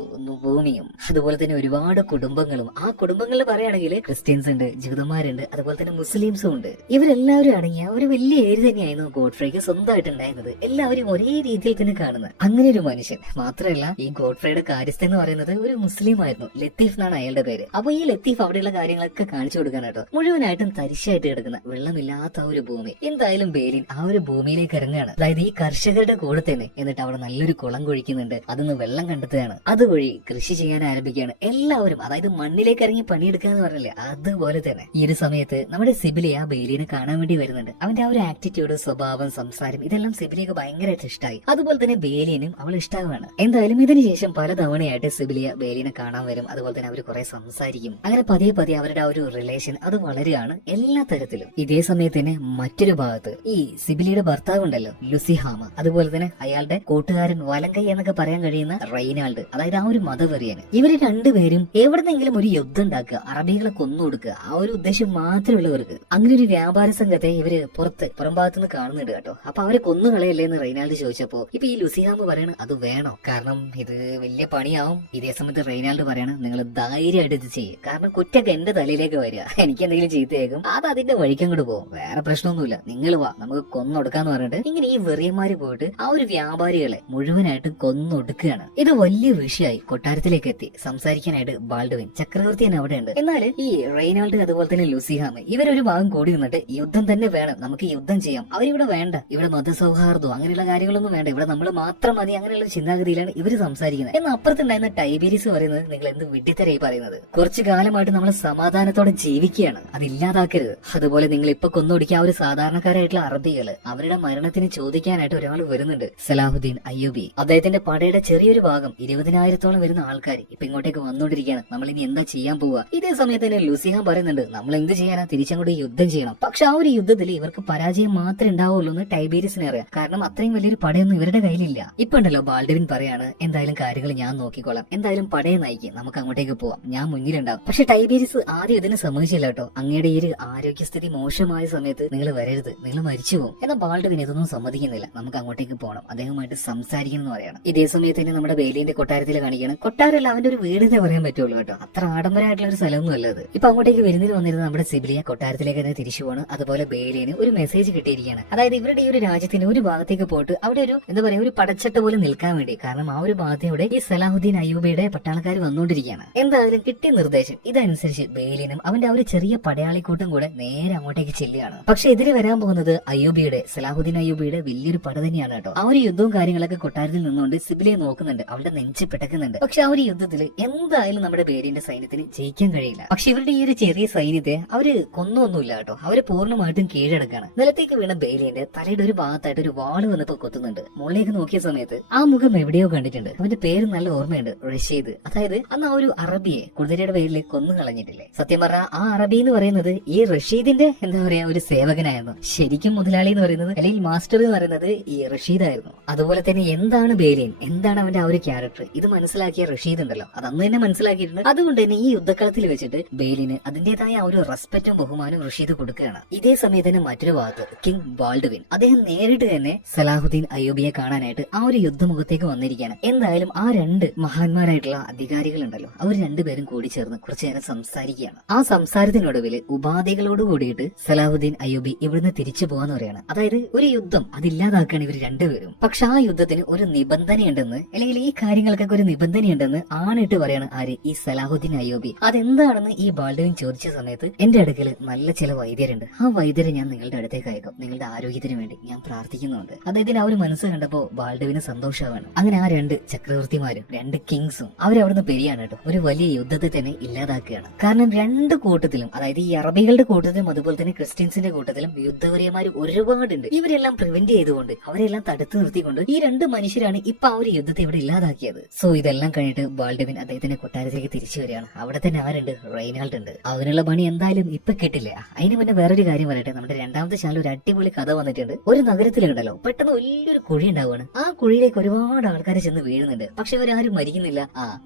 ഭൂമിയും അതുപോലെ തന്നെ ഒരുപാട് കുടുംബങ്ങളും. ആ കുടുംബങ്ങളിൽ പറയുകയാണെങ്കിൽ ക്രിസ്ത്യൻസ് ഉണ്ട്, ജൂതന്മാരുണ്ട്, അതുപോലെ തന്നെ മുസ്ലിംസും ഉണ്ട്. ഇവരെല്ലാവരും അടങ്ങിയ ഒരു വലിയ ഏരിയ തന്നെയായിരുന്നു ഗോഡ്ഫ്രൈക്ക് സ്വന്തമായിട്ട് ഉണ്ടായിരുന്നത്. എല്ലാവരും ഒരേ രീതിയിൽ തന്നെ കാണുന്നത്. അങ്ങനെ ഒരു മനുഷ്യൻ മാത്രമല്ല, ഈ ഗോഡ്ഫ്രൈയുടെ കാര്യസ്ഥൻ എന്ന് പറയുന്നത് ഒരു മുസ്ലിം ആയിരുന്നു. ലത്തീഫ് എന്നാണ് അയാളുടെ പേര്. അപ്പൊ ഈ ലത്തീഫ് അവിടെയുള്ള കാര്യങ്ങളൊക്കെ കാണിച്ചു കൊടുക്കാൻ കേട്ടോ. മുഴുവനായിട്ടും തരിശായിട്ട് കിടക്കുന്ന വെള്ളമില്ലാത്ത ഒരു ഭൂമി. എന്തായാലും ബെയിലിൻ ആ ഒരു ഭൂമിയിലേക്ക് ഇറങ്ങുകയാണ്. അതായത് ഈ കർഷകരുടെ കൂടെ തന്നെ. എന്നിട്ട് അവിടെ നല്ലൊരു കുളം കുഴിക്കുന്നുണ്ട്. അതൊന്ന് വെള്ളം കണ്ടെത്തുകയാണ്. അതുവഴി കൃഷി ചെയ്യാൻ ആരംഭിക്കുകയാണ് എല്ലാവരും. അതായത് മണ്ണിലേക്ക് ഇറങ്ങി പണിയെടുക്കുക എന്ന് പറഞ്ഞില്ലേ, അതുപോലെ തന്നെ ഈ ഒരു സമയത്ത് നമ്മുടെ സിബിലിയ ബെയിലിനെ കാണാൻ വേണ്ടി വരുന്നുണ്ട്. അവന്റെ ആ ഒരു ആറ്റിറ്റ്യൂഡ്, സ്വഭാവം, സംസാരം ഇതെല്ലാം സിബിലിയക്ക് ഭയങ്കരമായിട്ട് ഇഷ്ടമായി. അതുപോലെ തന്നെ ബെയിലിനും അവൾ ഇഷ്ടമാണ്. എന്തായാലും ഇതിനുശേഷം പല തവണയായിട്ട് സിബിലിയ ബെയിലിനെ കാണാൻ വരും. അതുപോലെ തന്നെ അവർ കുറെ സംസാരിക്കും. അങ്ങനെ പതിയെ പതിയെ അവരുടെ ആ ഒരു റിലേഷൻ അത് വളരുകയാണ് എല്ലാ തരത്തിലും. ഇതേ സമയത്ത് തന്നെ മറ്റൊരു ഭാഗത്ത് ഈ സിബിലിയുടെ ഭർത്താവ് ഉണ്ടല്ലോ, ലുസിഹാമ, അതുപോലെ തന്നെ അയാളുടെ കൂട്ടുകാരൻ വലങ്കൈ എന്നൊക്കെ പറയാൻ കഴിയുന്ന റൈനാൾഡ്, അതായത് ആ ഒരു മതവെറിയാണ്. ഇവര് രണ്ടുപേരും എവിടെന്നെങ്കിലും ഒരു യുദ്ധം ഉണ്ടാക്കുക, അറബികളെ കൊന്നുകൊടുക്കുക, ആ ഒരു ഉദ്ദേശം മാത്രമുള്ളവർക്ക്. അങ്ങനെ ഒരു വ്യാപാര സംഘത്തെ ഇവര് പുറം ഭാഗത്തുനിന്ന് കാണുന്നുണ്ട് കേട്ടോ. അപ്പൊ അവരെ കൊന്നുകളയല്ലേ എന്ന് റൈനാൾഡ് ചോദിച്ചപ്പോ ഇപ്പൊ ഈ ലുസിഹാമ പറയണ അത് വേണോ, കാരണം ഇത് വലിയ പണിയാവും. ഇതേ സമയത്ത് റൈനാൾഡ് പറയണ നിങ്ങൾ ധൈര്യമായിട്ട് ഇത് ചെയ്യും, കാരണം കുറ്റൊക്കെ എന്റെ തലയിലേക്ക് വരിക, എനിക്ക് എന്തെങ്കിലും ചെയ്തേക്കും, അത് അതിന്റെ വഴിക്കങ്ങോട്ട് പോകും, വേറെ പ്രശ്നമൊന്നുമില്ല, നിങ്ങൾ വാ നമുക്ക് കൊന്നൊടുക്കാന്ന് പറഞ്ഞിട്ട് ഇങ്ങനെ ഈ വെറിയന്മാര് പോയിട്ട് ആ ഒരു വ്യാപാരികളെ മുഴുവനായിട്ട് കൊന്നൊടുക്കുകയാണ്. ഇത് വലിയ വിഷയമായി. കൊട്ടാരത്തിലേക്ക് എത്തി സംസാരിക്കാനായിട്ട് ബാൽഡ്വിൻ ചക്രവർത്തി തന്നെ അവിടെ ഉണ്ട്. എന്നാൽ ഈ റൈനാൾഡ് അതുപോലെ തന്നെ ലുസിഹാമ ഇവരൊരു ഭാഗം കൂടി നിന്നിട്ട് യുദ്ധം തന്നെ വേണം, നമുക്ക് യുദ്ധം ചെയ്യാം, അവരിവിടെ വേണ്ട, ഇവിടെ മതസൗഹാർദ്ദം അങ്ങനെയുള്ള കാര്യങ്ങളൊന്നും വേണ്ട, ഇവിടെ നമ്മൾ മാത്രം മതി, അങ്ങനെയുള്ള ചിന്താഗതിയിലാണ് ഇവര് സംസാരിക്കുന്നത്. എന്നാൽ അപ്പുറത്തുണ്ടായിരുന്ന ടൈബീരിയസ് പറയുന്നത് നിങ്ങൾ എന്ത് വിഡ്ഢിത്തരായി പറയുന്നത്, കുറച്ചു കാലമായിട്ട് നമ്മൾ സമാധാനത്തോടെ ജീവിക്കുകയാണ്, അതില്ലാതാക്കരുത്. അതുപോലെ നിങ്ങൾ ഇപ്പൊ കൊന്നൊടുക്കിയ ആ ഒരു സാധാരണക്കാരായിട്ടുള്ള അറബികള് അവരുടെ മരണത്തിന് ചോദിക്കാനായിട്ട് ഒരാൾ വരുന്നുണ്ട്, സലാഹുദ്ദീൻ അയ്യൂബി. അദ്ദേഹത്തിന്റെ പടയുടെ ചെറിയൊരു ഭാഗം 20,000-ഓളം വരുന്ന ആൾക്കാർ ഇപ്പൊ ഇങ്ങോട്ടേക്ക് വന്നോണ്ടിരിക്കുകയാണ്, നമ്മൾ ഇനി എന്താ ചെയ്യാൻ പോവുക. ഇതേ സമയത്ത് തന്നെ ലുസിഹാൻ പറയുന്നുണ്ട് നമ്മൾ എന്ത് ചെയ്യാനാ, തിരിച്ചങ്ങോട്ട് യുദ്ധം ചെയ്യണം. പക്ഷെ ആ ഒരു യുദ്ധത്തിൽ ഇവർക്ക് പരാജയം മാത്രമേ ഉണ്ടാവുള്ളൂ എന്ന് ടൈബീരിയസിനെ അറിയാം, കാരണം അത്രയും വലിയൊരു പടയൊന്നും ഇവരുടെ കയ്യിലില്ല. ഇപ്പൊ ഉണ്ടല്ലോ ബാൽഡ്വിൻ പറയാണ് എന്തായാലും കാര്യങ്ങൾ ഞാൻ നോക്കിക്കോളാം, എന്തായാലും പടയെ നയിക്കും, നമുക്ക് അങ്ങോട്ടേക്ക് പോവാം, ഞാൻ മുന്നിലുണ്ടാവും. പക്ഷെ ടൈബീരിയസ് ആദ്യം ഇതിന് സമ്മതിച്ചില്ല കേട്ടോ. അങ്ങയുടെ ഈ ഒരു ആരോഗ്യസ്ഥിതി മോശമായ സമയത്ത് നിങ്ങൾ വരരുത്, നിങ്ങൾ മരിച്ചു പോകും. എന്നാൽ ബാൽഡ്വിൻ ഇതൊന്നും സമ്മതിക്കുന്നില്ല, നമുക്ക് അങ്ങോട്ടേക്ക് പോകണം, അദ്ദേഹമായിട്ട് സംസാരിക്കണം എന്ന് പറയണം. ഇതേ സമയത്ത് തന്നെ നമ്മുടെ ബെയിലിന്റെ കൊട്ടാരത്തിൽ കാണിക്കണം. കൊട്ടാരമല്ല, അവന്റെ ഒരു വീട് എന്ന് പറയാൻ പറ്റുള്ളൂ കേട്ടോ, അത്ര ആഡംബരമായിട്ടുള്ള ഒരു സ്ഥലമൊന്നും അല്ലത്. ഇപ്പൊ അങ്ങോട്ടേക്ക് വരുന്നതിന് വന്നിരുന്ന നമ്മുടെ സിബിലിയ കൊട്ടാരത്തിലേക്ക് തന്നെ തിരിച്ചു പോവാണ്. അതുപോലെ ബെയിലിന് ഒരു മെസ്സേജ് കിട്ടിയിരിക്കുകയാണ്. അതായത് ഇവരുടെ ഈ ഒരു രാജ്യത്തിന് ഒരു ഭാഗത്തേക്ക് പോയിട്ട് അവിടെ ഒരു എന്താ പറയാ ഒരു പടച്ചട്ട പോലെ നിൽക്കാൻ വേണ്ടി, കാരണം ആ ഒരു ഭാഗത്തൂടെ ഈ സലാഹുദ്ദീൻ അയ്യൂബിയുടെ പട്ടാളക്കാർ വന്നുകൊണ്ടിരിക്കുകയാണ്. എന്തായാലും കിട്ടിയ നിർദ്ദേശം ഇതനുസരിച്ച് ബെയിലിനും അവന്റെ ആ ഒരു ചെറിയ പടയാളിക്കൂട്ടും കൂടെ നേരെ അങ്ങോട്ടേക്ക് ചെല്ലുകയാണ്. പക്ഷെ എതിരെ വരാൻ പോകുന്നത് സലാഹുദ്ദീൻ അയ്യൂബിയുടെ വലിയൊരു പട തന്നെയാണ് കേട്ടോ. ആ ഒരു യുദ്ധവും കാര്യങ്ങളൊക്കെ കൊട്ടാരത്തിൽ നിന്നുകൊണ്ട് സിബിലിയെ നോക്കുന്നുണ്ട്, അവളുടെ നെഞ്ച് പിടക്കുന്നുണ്ട്. പക്ഷെ ആ ഒരു യുദ്ധത്തിൽ എന്തായാലും നമ്മുടെ ബെയിലിന്റെ സൈന്യത്തിന് ജയിക്കാൻ കഴിയില്ല. പക്ഷെ ഇവരുടെ ഈ ഒരു ചെറിയ സൈന്യത്തെ അവര് കൊന്നൊന്നുമില്ല കേട്ടോ, അവര് പൂർണ്ണമായിട്ടും കീഴടക്കാണ്. നിലത്തേക്ക് വീണ ബെയിലിന്റെ തലയുടെ ഒരു ഭാഗത്തായിട്ട് ഒരു വാള് വന്നപ്പോ കൊത്തുന്നുണ്ട്. മുകളിലേക്ക് നോക്കിയ സമയത്ത് ആ മുഖം എവിടെയോ കണ്ടിട്ടുണ്ട്. അവന്റെ പേര് നല്ല ഓർമ്മയുണ്ട്, റഷീദ്. അതായത് അന്ന് ആ ഒരു അറബിയെ കുതിരയുടെ പേരിൽ കൊന്നു കളഞ്ഞിട്ടില്ലേ. സത്യം പറഞ്ഞാൽ ആ അറബി എന്ന് പറയുന്നത് ഈ റഷീദിന്റെ എന്താ പറയാ ഒരു സേവകനായിരുന്നു. ശരിക്കും മുതലാളി എന്ന് പറയുന്നത് അല്ലെങ്കിൽ മാസ്റ്റർ എന്ന് പറയുന്നത് ഈ റഷീദായിരുന്നു. അതുപോലെ തന്നെ എന്താണ് ബേലിൻ, എന്താണ് അവന്റെ ആ ഒരു ക്യാരക്ടർ, ഇത് മനസ്സിലാക്കിയ റഷീദ് ഉണ്ടല്ലോ, അത് അന്ന് തന്നെ മനസ്സിലാക്കിയിട്ടുണ്ട്. അതുകൊണ്ട് തന്നെ ഈ യുദ്ധക്കളത്തിൽ വെച്ചിട്ട് ബേലിന് അതിന്റേതായ ആ ഒരു റെസ്പെക്റ്റും ബഹുമാനവും റഷീദ് കൊടുക്കുകയാണ്. ഇതേ സമയത്ത് തന്നെ മറ്റൊരു ഭാഗത്ത് കിങ് ബാൾഡ്വിൻ അദ്ദേഹം നേരിട്ട് തന്നെ സലാഹുദ്ദീൻ അയ്യൂബിയെ കാണാനായിട്ട് ആ ഒരു യുദ്ധമുഖത്തേക്ക് വന്നിരിക്കുകയാണ്. എന്തായാലും ആ രണ്ട് മഹാന്മാരായിട്ടുള്ള അധികാരികൾ ഉണ്ടല്ലോ, അവർ രണ്ടുപേരും കൂടി ചേർന്ന് കുറച്ചു നേരം സംസാരിക്കുകയാണ്. ആ സംസാരത്തിനൊടുവിൽ ഉപാധികളോട് കൂടിയിട്ട് സലാഹുദ്ദീൻ അയ്യൂബി ഇവിടുന്ന് തിരിച്ചു പോകാന്ന് പറയാണ്. അതായത് ഒരു യുദ്ധം അതില്ലാതാക്കുകയാണ് ഇവർ രണ്ടുപേരും. പക്ഷെ ആ യുദ്ധത്തിന് ഒരു നിബന്ധനയുണ്ടെന്ന്, അല്ലെങ്കിൽ ഈ കാര്യങ്ങൾക്കൊക്കെ ഒരു നിബന്ധനയുണ്ടെന്ന് ആണിട്ട് പറയാണ് ആര്, ഈ സലാഹുദ്ദീൻ അയ്യൂബി. അതെന്താണെന്ന് ഈ ബാൾഡ്വിൻ ചോദിച്ച സമയത്ത് എന്റെ അടുക്കൽ നല്ല ചില വൈദ്യരുണ്ട്, ആ വൈദ്യരെ ഞാൻ നിങ്ങളുടെ അടുത്തേക്ക് അയക്കാം, നിങ്ങളുടെ ആരോഗ്യത്തിന് വേണ്ടി ഞാൻ പ്രാർത്ഥിക്കുന്നുണ്ട്. അദ്ദേഹത്തിന് ആ ഒരു മനസ്സ് കണ്ടപ്പോ ബാൾഡ്വിന് സന്തോഷമാണ്. അങ്ങനെ ആ രണ്ട് ചക്രവർത്തിമാരും രണ്ട് കിങ്സും അവരവിടുന്ന് പെരിയാണ് കേട്ടോ, ഒരു വലിയ യുദ്ധത്തെ തന്നെ ഇല്ലാതാക്കുകയാണ്. കാരണം രണ്ട് കൂട്ടത്തിലും, അതായത് ഈ അറബികളുടെ കൂട്ടത്തിലും അതുപോലെ തന്നെ ക്രിസ്ത്യൻസിന്റെ കൂട്ടത്തിലും യുദ്ധവീരന്മാർ ഒരുപാടുണ്ട്. ഇവരെല്ലാം പ്രിവെന്റ് ചെയ്തുകൊണ്ട് അവരെല്ലാം തടുത്തു നിർത്തിക്കൊണ്ട് ഈ രണ്ട് മനുഷ്യരാണ് ഇപ്പൊ ആ ഒരു യുദ്ധത്തെ ഇവിടെ ഇല്ലാതാക്കിയത്. സോ ഇതെല്ലാം കഴിഞ്ഞിട്ട് ബാൾഡ്വിൻ അദ്ദേഹത്തിന്റെ കൊട്ടാരത്തിലേക്ക് തിരിച്ചു വരികയാണ്. അവിടെ തന്നെ ആരുണ്ട്, റെയ്നാൾഡ് ഉണ്ട്. അവനുള്ള പണി എന്തായാലും ഇപ്പൊ കിട്ടില്ല. അതിന് മുന്നേ വേറൊരു കാര്യം പറയട്ടെ, നമ്മുടെ രണ്ടാമത്തെ ചാനൽ ഒരു അടിപൊളി കഥ വന്നിട്ടുണ്ട്. ഒരു നഗരത്തിലുണ്ടല്ലോ പെട്ടെന്ന് വലിയൊരു കുഴി ഉണ്ടാവുകയാണ്. ആ കുഴിയിലേക്ക് ഒരുപാട് ആൾക്കാരെ ചെന്ന് വീഴുന്നുണ്ട്. പക്ഷെ അവരാരും മരിക്കുന്നില്ല.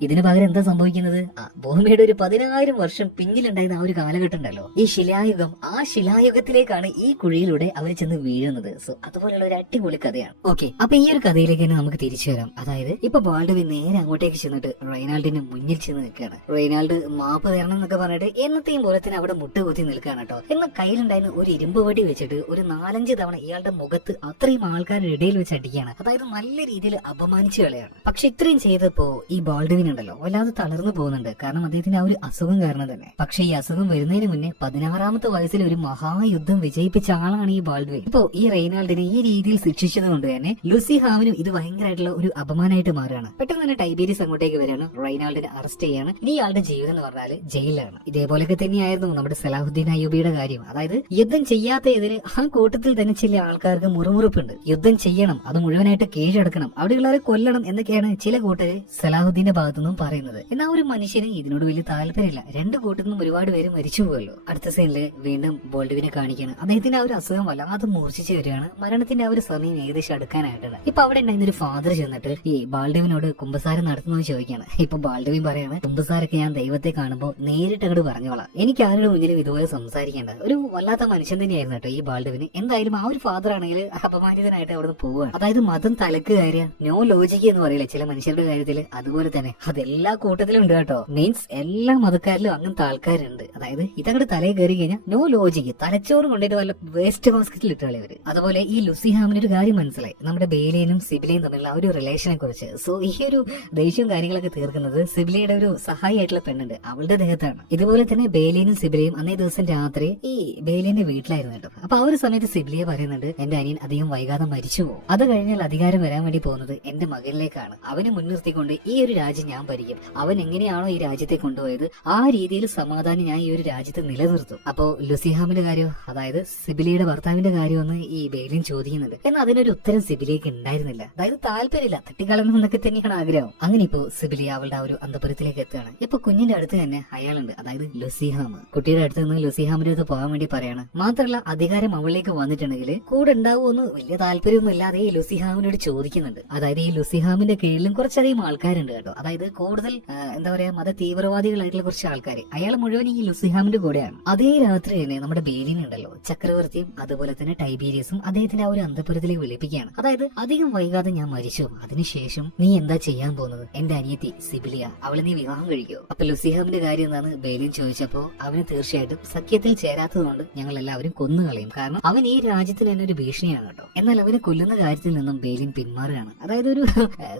ഇതിന് പകരം എന്താ സംഭവിക്കുന്നത്, ഭൂമിയുടെ ഒരു 10,000 വർഷം പിന്നിലുണ്ടായിരുന്ന ആ ഒരു കാലഘട്ടം ഉണ്ടല്ലോ, ഈ ശിലായുഗം, ആ ശിലായുഗത്തിലേക്കാണ് ഈ കുഴിയിലൂടെ അവർ ചെന്ന് വീഴുന്നത്. സോ അതുപോലുള്ള ഒരു അടിപൊളി കഥയാണ്. ഓക്കെ, അപ്പൊ ഈ ഒരു കഥയിലേക്ക് തന്നെ നമുക്ക് തിരിച്ചു വരാം. അതായത് ഇപ്പൊ ബാൾഡ്വിൻ നേരെ അങ്ങോട്ടേക്ക് ചെന്നിട്ട് റെയ്നാൾഡിന് മുന്നിൽ ചെന്ന് നിൽക്കുകയാണ്. റെയ്നാൾഡ് മാപ്പ് തരണം എന്നൊക്കെ പറഞ്ഞിട്ട് എന്നത്തെയും പോലെ തന്നെ അവിടെ മുട്ടുകുത്തി നിൽക്കുകയാണ് കേട്ടോ. എന്നാൽ കയ്യിലുണ്ടായിരുന്ന ഒരു ഇരുമ്പ് വടി വെച്ചിട്ട് ഒരു 4-5 തവണ ഇയാളുടെ മുഖത്ത് അത്രയും ആൾക്കാരുടെ ഇടയിൽ വെച്ച് അടിക്കുകയാണ്. അതായത് നല്ല രീതിയിൽ അപമാനിച്ചു കളയാണ്. പക്ഷെ ഇത്രയും ചെയ്തപ്പോ ഈ ബാൾഡ്വിൻ ഉണ്ടല്ലോ വല്ലാതെ തളർന്നു പോകുന്നുണ്ട്. കാരണം അദ്ദേഹത്തിന് ആ ഒരു അസുഖം കാരണം തന്നെ. പക്ഷെ ഈ അസുഖം വരുന്നതിന് മുന്നേ 16ാമത്തെ വയസ്സിൽ ഒരു മഹായുദ്ധം വിജയിപ്പിച്ച ആളാണ് ഈ ബാൾഡ്വിൻ. ഇപ്പോ ഈ റെയ്നാൾഡിനെ ഈ രീതിയിൽ ശിക്ഷിച്ചത് കൊണ്ട് തന്നെ ലുസി ഹാമിനും ഇത് ഭയങ്കരമായിട്ടുള്ള ഒരു അപമാനമായിട്ട് മാറുകയാണ്. പെട്ടെന്ന് തന്നെ ടൈബീരിയസ് അങ്ങോട്ടേക്ക് വരികയാണ്, റെയ്നാൾഡിനെ അറസ്റ്റ് ചെയ്യാണ്. ഇനി ഇയാളുടെ ജീവിതം എന്ന് പറഞ്ഞാൽ ജയിലിലാണ്. ഇതേപോലൊക്കെ തന്നെയായിരുന്നു നമ്മുടെ സലാഹുദ്ദീൻ അയ്യൂബിയുടെ കാര്യം. അതായത് യുദ്ധം ചെയ്യാത്ത ഇതിന് ആ കൂട്ടത്തിൽ തന്നെ ചില ആൾക്കാർക്ക് മുറുമുറുപ്പുണ്ട്. യുദ്ധം ചെയ്യണം, അത് മുഴുവനായിട്ട് കീഴടക്കണം, അവിടെയുള്ളവരെ കൊല്ലണം എന്നൊക്കെയാണ് ചില കൂട്ടര് സലാഹുദ്ദീന്റെ ഭാഗത്തുനിന്നും പറയുന്നത്. എന്നാൽ ഒരു മനുഷ്യന് ഇതിനോട് വലിയ താല്പര്യമില്ല. രണ്ട് കൂട്ടത്തിൽ നിന്നും ഒരുപാട് പേര് മരിച്ചു പോകുമല്ലോ. അടുത്ത സീനില് വീണ്ടും ബാൾഡ്വിനെ കാണിക്കുകയാണ്. അദ്ദേഹത്തിന്റെ ആ ഒരു അസുഖം വല്ലാതെ മൂർച്ഛിച്ചു വരികയാണ്. മരണത്തിന്റെ ആ ഒരു സമയം ഏകദേശം അടുക്കാനായിട്ടാണ്. ഇപ്പൊ അവിടെ ഉണ്ടായിരുന്ന ഒരു ഫാദർ ചെന്നിട്ട് ഈ ബാൾഡ്വിനോട് കുമ്പസാരം നടത്തുന്നത് ചോദിക്കുകയാണ്. ഇപ്പൊ ബാൾഡ്വിൻ പറയാണ്, കുമ്പസാരൊക്കെ ഞാൻ ദൈവത്തെ കാണുമ്പോൾ നേരിട്ട് അങ്ങോട്ട് പറഞ്ഞോളാം, എനിക്ക് ആരുടെ മുന്നിലും ഇതുപോലെ സംസാരിക്കേണ്ട. ഒരു വല്ലാത്ത മനുഷ്യൻ തന്നെയായിരുന്നു കേട്ടോ ഈ ബാൾഡ്വിന്. എന്തായാലും ആ ഒരു ഫാദർ ആണെങ്കിൽ അപമാനിതനായിട്ട് അവിടെ നിന്ന് പോവുകയാണ്. അതായത് മതം തലക്ക് കാര്യ നോ ലോജിക്ക് എന്ന് പറയില്ല ചില മനുഷ്യരുടെ കാര്യത്തിൽ, അതുപോലെ തന്നെ അതെല്ലാ കൂട്ടത്തിലും ഉണ്ട് കേട്ടോ. മീൻസ് എല്ലാ മതക്കാരിലും അങ്ങനത്തെ ആൾക്കാരുണ്ട്. അതായത് ഇതങ്ങോട്ട് തലയിൽ കയറി കഴിഞ്ഞാൽ നോ ലോജിക്ക്, തലച്ചോറ് കൊണ്ടിട്ട് വല്ല വേസ്റ്റ് ബാസ്കറ്റിൽ ഇട്ട് കളയവര്. അതുപോലെ ഈ ലുസി ഹാമിന് ഒരു കാര്യം മനസ്സിലായി, നമ്മുടെ ബേലിയനും സിബിലയും തമ്മിലുള്ള ഒരു റിലേഷനെ കുറിച്ച്. സോ ഈ ഒരു ദേഷ്യവും കാര്യങ്ങളൊക്കെ തീർക്കുന്നത് സിബിലയുടെ ഒരു സഹായിയായിട്ടുള്ള പെണ്ണുണ്ട്, അവളുടെ ദേഹത്താണ്. ഇതുപോലെ തന്നെ ബേലിയനും സിബിലയും അന്നേ ദിവസം രാത്രി ഈ ബേലിയന്റെ വീട്ടിലായിരുന്നു കേട്ടോ. അപ്പൊ ആ ഒരു സമയത്ത് സിബിലിയെ പറയുന്നുണ്ട്, എന്റെ അനിയൻ അധികം വൈകാതെ മരിച്ചു പോകും, അത് കഴിഞ്ഞാൽ അധികാരം വരാൻ വേണ്ടി പോകുന്നത് എന്റെ മകനിലേക്കാണ്, അവനെ മുൻനിർത്തിക്കൊണ്ട് ഈ ഒരു രാജ്യം ഞാൻ ഭരിക്കും, അവൻ എങ്ങനെയാണോ ഈ രാജ്യത്തെ കൊണ്ടുപോയത് ആ രീതിയിൽ സമാധാനം ഞാൻ ഈ ഒരു രാജ്യത്ത് നിലനിർത്തും. അപ്പോ ലുസിഹാമിന്റെ കാര്യം, അതായത് സിബിലിയുടെ ഭർത്താവിന്റെ കാര്യമൊന്ന് ഈ ബേലിയൻ ചോദിക്കുന്നുണ്ട്. എന്നാൽ അതിനൊരു ഉത്തരം സിബിലിക്ക് ഉണ്ടായിരുന്നില്ല. അതായത് താല്പര്യമില്ല, തട്ടിക്കളയണം എന്നൊക്കെ തന്നെയാണ് ആഗ്രഹം. അങ്ങനെ ഇപ്പോ സിബിലി അവളുടെ ആ ഒരു അന്തപുരത്തിലേക്ക് എത്തുകയാണ്. ഇപ്പൊ കുഞ്ഞിന്റെ അടുത്ത് തന്നെ അയാളുണ്ട്, അതായത് ലുസിഹാം. കുട്ടിയുടെ അടുത്ത് നിന്ന് ലുസിഹാമിന്റെ അടുത്ത് പോകാൻ വേണ്ടി പറയാണ്. മാത്രമല്ല അധികാരം അവളിലേക്ക് വന്നിട്ടുണ്ടെങ്കിൽ കൂടെ ഉണ്ടാവുമെന്ന് വലിയ താല്പര്യമൊന്നും ഇല്ലാതെ ഈ ലുസിഹാമിനോട് ചോദിക്കുന്നുണ്ട്. അതായത് ഈ ലുസിഹാമിന്റെ കീഴിലും കുറച്ചധികം ആൾക്കാരുണ്ട് കേട്ടോ. അതായത് കൂടുതൽ എന്താ പറയാ മത തീവ്രവാദികളായിട്ടുള്ള കുറച്ച് ആൾക്കാർ. അയാൾ മുഴുവൻ ഈ ലുസിഹാമിന്റെ കൂടെയാണ്. അതേ രാത്രി തന്നെ നമ്മുടെ ബേലിൻ ഉണ്ടല്ലോ, ചക്രവർത്തിയും അതുപോലെ തന്നെ ടൈബീരിയസും അദ്ദേഹത്തിന്റെ ആ ഒരു അന്തപുരത്തിലേക്ക് വിളിപ്പിക്കുകയാണ്. അതായത് അധികം വൈകാതെ ഞാൻ മരിച്ചു, അതിനുശേഷം നീ എന്താ ചെയ്യാൻ പോകുന്നത്, എന്റെ അനിയത്തി സിബിലിയ, അവളെ നീ വിവാഹം കഴിക്കോ? അപ്പൊ ലുസിഹാമിന്റെ കാര്യം എന്താണ് ബേലിൻ ചോദിച്ചപ്പോ അവന് തീർച്ചയായിട്ടും സഖ്യത്തിൽ ചേരാത്തതുകൊണ്ട് ഞങ്ങൾ എല്ലാവരും കൊന്നുകളയും, കാരണം അവൻ ഈ രാജ്യത്തിന് തന്നെ ഒരു ഭീഷണിയാണ് കേട്ടോ. എന്നാൽ അവനെ കൊല്ലുന്ന കാര്യത്തിൽ നിന്നും ബേലിൻ പിന്മാറുകയാണ്. അതായത് ഒരു